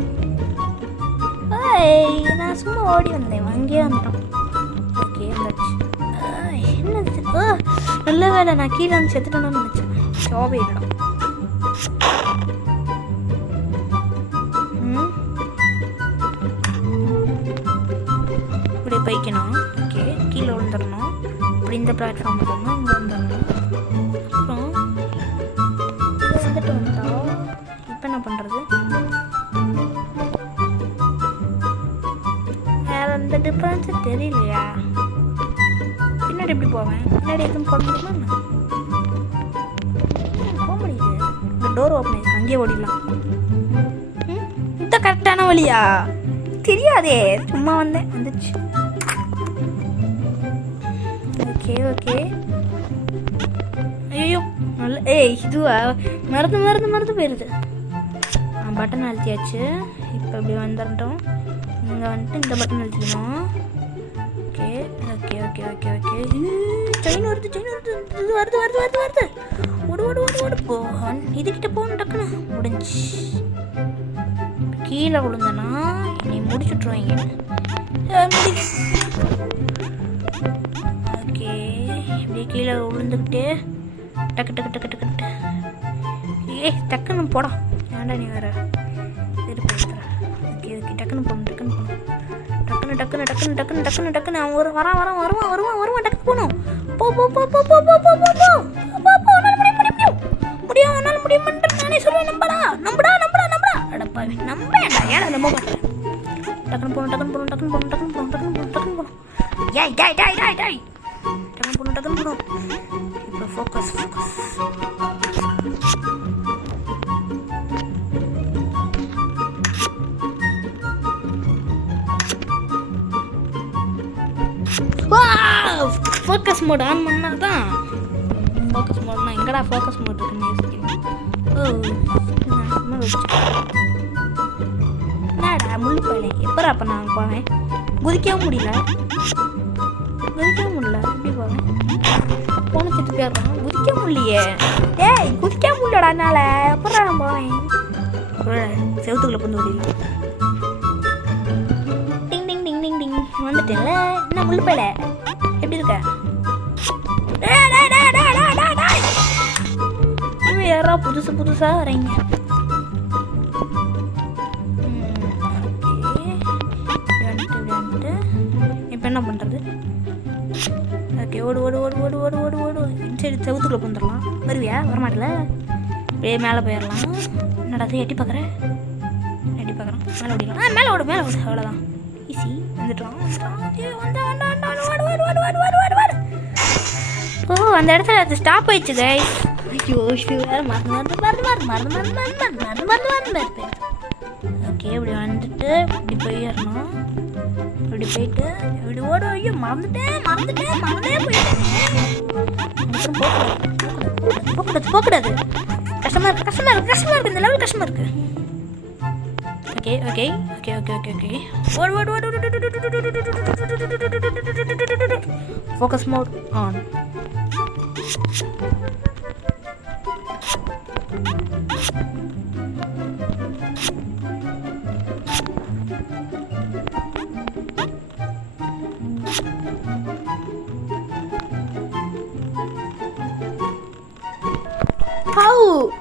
நான் சும்மா ஓடி வந்தேன் அங்கேயே வந்துட்டோம். ஓகே வந்துச்சு. என்னது நல்ல வேலை நான் கீழே வந்து செத்துட்டேன்னு நினச்சேன். ஷோவே இல்லைடா. இப்படி போய்க்கணும். ஓகே கீழே விழுந்துடணும். இப்படி இந்த பிளாட்ஃபார்ம் போகணும். இங்கே வந்துடணும். அப்புறம் வந்துட்டு வந்தோம். இப்போ என்ன பண்ணுறது? வேறு அந்த டிஃப்ரென்ஸு தெரியலையா? பின்னாடி எப்படி போவேன்? பின்னாடி எதுவும் போட முடியுமா? போக முடியுது. இந்த டோர் ஓப்பன் ஆயிருக்கு. அங்கேயே ஓடிடலாம். இந்த கரெக்டான வழியா? தெரியாதே சும்மா வந்தேன் வந்துச்சு. ஓகே ஓகே ஐயோ நல்ல இதுவா மறந்து மறந்து மறந்து போயிடுது. பட்டன் அழுத்தியாச்சு. இப்போ இப்படி வந்துட்டோம். இங்கே வந்துட்டு இந்த பட்டன் அழுத்திக்கணும். Okay okay okay okay okay chain வருது செயின் வருது. இது வருது வருது வருது வருது. ஓடு ஓடு ஓடு ஓடு போ. இதுக்கிட்ட போகணும் டக்குன்னு. முடிஞ்சு கீழே விழுந்தனா நீ முடிச்சுட்ருவாங்க. ஓகே இப்படியே கீழே விழுந்துக்கிட்டு டக்கு டக்கு டக்கு டக்குன்ட்டு டக்குன்னு போடா. ஏன்டா நீ வேற திருப்பி. ஓகே ஓகே டக்குன்னு போகணும் டக்குன்னு போகணும். டக்குன்னு டக்குன்னு டக்குன்னு டக்குன்னு டக்குன்னு டக்குன்னு அவன் ஒரு வரான் வரான் வருவான் வருவான் வருவான். டக்குன்னு போகணும். போ போ போ போ போ போ போ போ போ உன்னால் முடியும் முடியும் முடியும் உன்னால் முடியும் நானே சொல்லுவேன். நம்படா நம்படா நம்படா நம்படா. அடப்பாவி நம்பேன்டா. ஏன்னா நம்ப மாட்டேன். டக்குன்னு போகணும் டக்குன்னு போகணும் டக்குன்னு போகணும் டக்குன்னு போகணும் டக்குன்னு போகணும் டக்குன்னு போகணும். ஏய் டாய் டாய் டாய் டாய் டக்குன்னு போகணும் டக்குன்னு போகணும். இப்போ focus focus. Focus mode on பண்ணால் தான். ஃபோக்கஸ் மோட்னா எங்கடா ஃபோக்கஸ் மோட் இருக்குன்னு யோசிக்கிறேன். என்னடா முள்ளு போயில எப்போ அப்போ நான் போவேன்? குதிக்கவும் முடியல குதிக்கவும் முடியல. எப்படி போவேன்? போன செத்து போயிடுறான். குதிக்க முடியலையே. ஏய் குதிக்க முடியலடா என்னால். எப்படா நான் போவேன்? செவத்துக்குள்ளே வந்து ஓடிடலாம். வந்துட்டேன்ல. என்ன முள்ளு பையில எப்படி இருக்க? யாரா புதுசா வரீங்க? இப்போ என்ன பண்ணுறது? ஓகே, ஓடு ஓடு ஓடு ஓடு ஓடு ஓடு ஓடு. சரி, செவுத்துக்குள்ளே வந்துடலாம். வருவியா? வரமாட்டல. அப்படியே மேலே போயிடலாம். என்னடா அது எட்டி பார்க்குறேன். மேலே ஓடிடலாம். மேலே ஓடு அவ்வளோதான். ஈஸி. வந்துட்டோம். ஓ, அந்த இடத்துல அது ஸ்டாப் ஆயிடுச்சு கைஸ். ஐயோ, வேறு மறந்து. ஓகே, இப்படி வந்துட்டு இப்படி போயிடணும். இப்படி போயிட்டு இப்படி ஓடு. ஐயோ, மறந்தே போகக்கூடாது. கஷ்டமா இருக்கு. இந்த லெவல் கஷ்டமா இருக்கு. Okay. Focus mode on.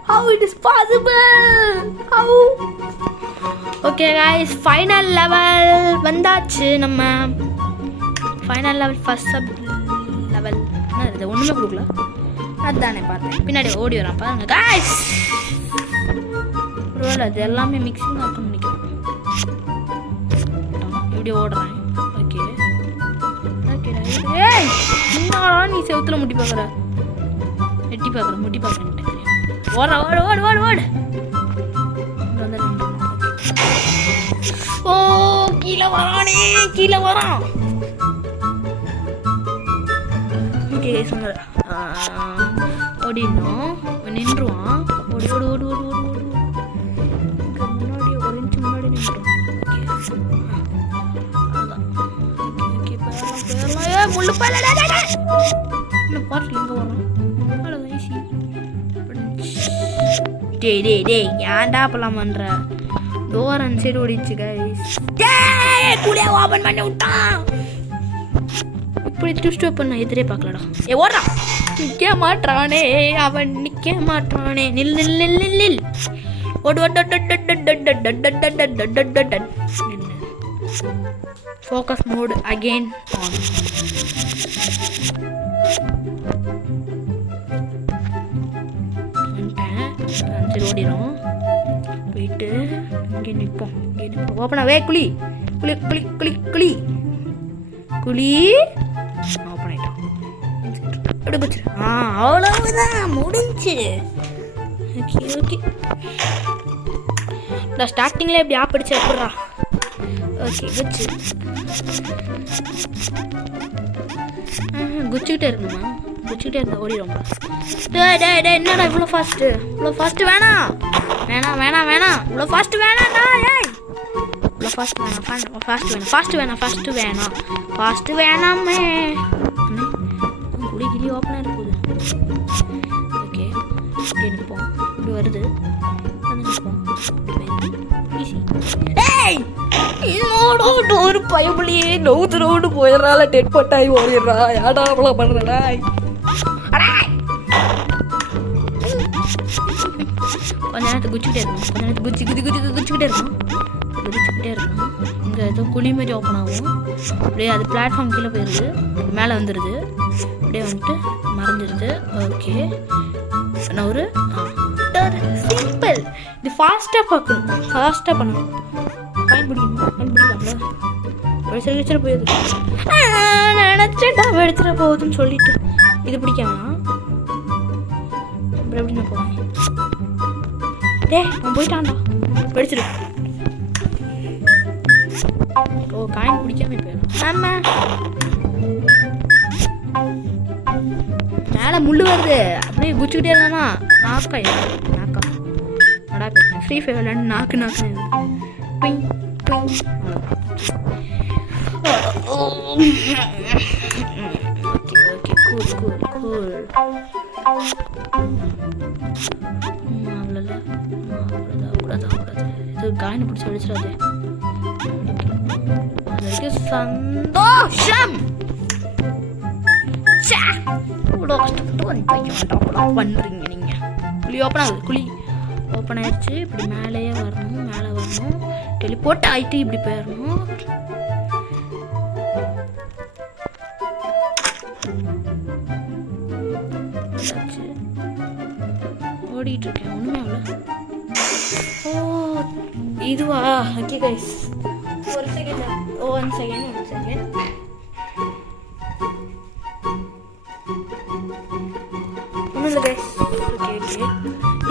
How it is possible? How? Okay guys, final level வந்தாச்சு. நம்ம final level first sub level. என்ன இது ஒன்றுமே கொடுக்கல. அதுதானே பார்த்தேன். பின்னாடி ஓடி வரான் பாருங்க காய்ஸ். ரோல் அது எல்லாமே மிக்சிங் ஆகும் நினைக்கிறேன். இப்படி ஓடுறேன். ஓகே. ஏய், என்னடா நீ செவுத்துல முட்டி பார்க்குற? முட்டி பார்க்குறேன். ஓடு. ஓ, கீழே வரான். ஓகே, சொன்ன ஓடினோம். நின்றுவான். ஓடு. முன்னாடி ஒரு இன்ச்சு முன்னாடி நின்றுடும். முள்ளு இன்னும் பாட்டில் எங்கே வரும்? அவ்வளோதான் ஈஸி. டேய் ஏன்டா அப்பெல்லாம் பண்ற? டோர் அந்த சைடு ஓடிச்சு கைஸ். கூடிய ஓபன் பண்ணி விட்டான். இப்படி ட்விஸ்ட் பண்ண எதிரே பார்க்கலடா. ஓடுறான். நிற்க மாட்டானே. நில். ஓடு. Focus mode again on. சரி, ஓடிடும். போயிட்டு இங்கே நிற்போம். ஓப்பனாவே குழி. ஓப்பன் ஆகிட்டோம். அப்படி வச்சிரு. அவ்வளவுதான், முடிஞ்சு. ஓகே. நான் ஸ்டார்டிங்கில் எப்படி ஆப்பிடிச்சு அப்படிடா. ஓகே, குச்சிக்கிட்டே இருக்கணுமா? குச்சிக்கிட்டே இருந்தா ஓடிடும். டேய் என்னடா இவ்வளோ ஃபாஸ்ட்டு? வேணாம். இவ்வளோ ஃபாஸ்ட்டு வேணாம்டா. ஏய், இவ்வளோ ஃபாஸ்ட்டு வேணாமே. குடி ஓப்பனாக இருக்குது. ஓகே, இப்படி நிற்போம். இப்படி வருது. ஈஸி. ஏய், ஒரு பயபுலியே நவுத்து போயிடுறாள். டெட் பட்டாய் ஓடிடுறா. யாடா அவ்வளோ பண்ணுறடா? கொஞ்ச நேரத்துக்கு குச்சிக்கிட்டே இருக்கும். இங்கே ஏதோ குழி மாரி ஓப்பன் ஆகும். அப்படியே அது பிளாட்ஃபார்ம் கீழே போயிடுது. மேலே வந்துடுது. அப்படியே வந்துட்டு மறைஞ்சிருது. ஓகே, நான் ஒரு சிம்பிள். இது ஃபாஸ்ட்டாக பண்ணணும். பயன் பிடிக்கலாம்ல. வச்சிட போயிடுது. நினச்சேன்டா வெடிச்சிட போகுதுன்னு சொல்லிட்டு இது பிடிக்காம அப்புறம் எப்படி நான் போவேன்? அவன் போயிட்டான்டா. வெடிச்சிடு. ஓ, காயின் பிடிக்காம போயிடும். ஆமா, மேலே முள்ளு வருது. அப்படியே குச்சிக்கிட்டே இருந்தானா நாக்கா நடா பேசுறேன். ஃப்ரீ ஃபயர் விளையாண்டு நாக்கு பிங். Okay, cool. அவ்வளோதான். இது காயினை பிடிச்சி அடிச்சிடாது. எனக்கு சந்தோஷம். இவ்வளோ கஷ்டப்பட்டு பண்ணுறீங்க நீங்கள். குழி ஓப்பன் ஆகுது, குழி ஓப்பன் ஆயிடுச்சு. இப்படி மேலேயே வரணும், மேலே வரணும், டெலிபோர்ட் ஆகிட்டு இப்படி போயிடணும். ஓடிட்டு இருக்கேன், ஒன்றுமே அவ்வளோ. ஓ இதுவா? ஓகே கைஸ், ஒரு செகண்ட், ஒன் செகண்ட். ஒன்றும் இல்லை கைஸ். ஓகே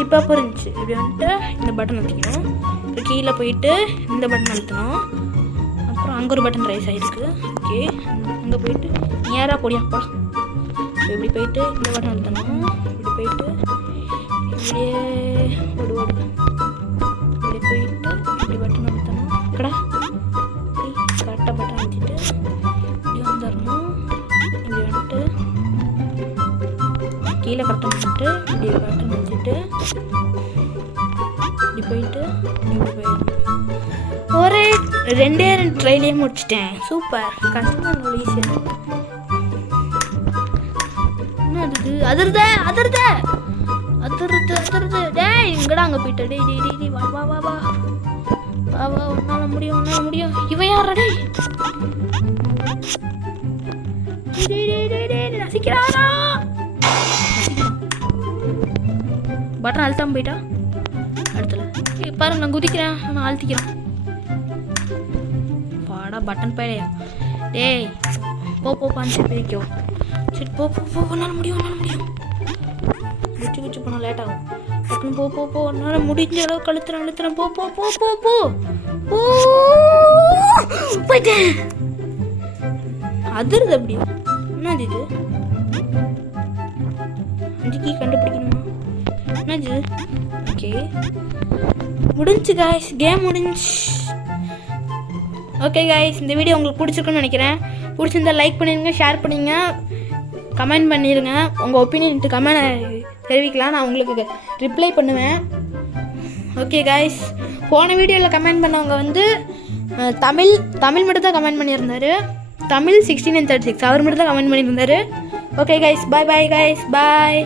இப்போ புரிஞ்சிச்சு. இப்படி வந்துட்டு இந்த பட்டன் அழுத்திக்கணும். இப்போ கீழே போயிட்டு இந்த பட்டன் அழுத்தணும். அப்புறம் அங்கே ஒரு பட்டன் ரைஸ் ஆகிருக்கு. ஓகே, அங்கே போயிட்டு நேராக போடியாப்பா. இப்படி போயிட்டு இந்த பட்டன் அழுத்தணும். இப்படி போயிட்டு இப்படியே ஓடு இப்படி போயிட்டு இப்படி பட்டன் அழுத்தணும். கரெக்டாக பட்டன் அழுத்திட்டு இப்படி வந்துடணும். இப்படி வந்துட்டு கீழே கரெக்டாக வந்துட்டு இப்படி பட்டன் அழுத்திட்டு இப்படி போயிட்டு இப்படி போயிடணும். ஒரே 2 ட்ரைலேயே முடிச்சிட்டேன். சூப்பர். கஷ்டமாக ஈஸியாக. என்ன அதிருது அதிருது அதிருது அதிருது. டேய் இங்கடா அங்கே போயிட்ட. டேய் டேய் டேய் வா வா வா வா வா வா. உன்னால முடியும், உன்னால முடியும். இவன் யாரா? டேய் டேய் டேய் டேய் டேய் நசிக்கிறாரா? பட்டன் அழுத்தாம போயிட்டா. அடுத்துல பாருங்க, நான் குதிக்கிறேன், நான் அழுத்திக்கிறேன். பாடா பட்டன் பேடையா? டேய் போ போ, பஞ்சு பிரிக்கும். சரி போ போ போ, உன்னால முடியும், உன்னால முடியும். குச்சி குச்சி போனால் லேட் ஆகும். டக்குன்னு போ போ போ, உன்னால முடிஞ்ச அளவு கழுத்துறேன் அழுத்துறேன். போ போ போ போ போ போ. போயிட்டேன். அதிருது அப்படி. என்னது இது? 5 கீ கண்டுபிடிக்கணுமா? என்னது? ஓகே முடிஞ்சு காய்ஸ், கேம் முடிஞ்சு. ஓகே காய்ஸ், இந்த வீடியோ உங்களுக்கு பிடிச்சிருக்குன்னு நினைக்கிறேன். பிடிச்சிருந்தா லைக் பண்ணிடுங்க, ஷேர் பண்ணிடுங்க, கமெண்ட் பண்ணிடுங்க. உங்கள் ஒப்பீனியன் கமெண்ட் தெரிவிக்கலாம், நான் உங்களுக்கு ரிப்ளை பண்ணுவேன். ஓகே காய்ஸ், போன வீடியோவில் கமெண்ட் பண்ணவங்க வந்து தமிழ் மட்டும் தான் கமெண்ட் பண்ணியிருந்தாரு. தமிழ் 16 and 36 அவர் மட்டும் தான் கமெண்ட் பண்ணியிருந்தாரு. ஓகே காய்ஸ், பாய் பாய் காய்ஸ், பாய்.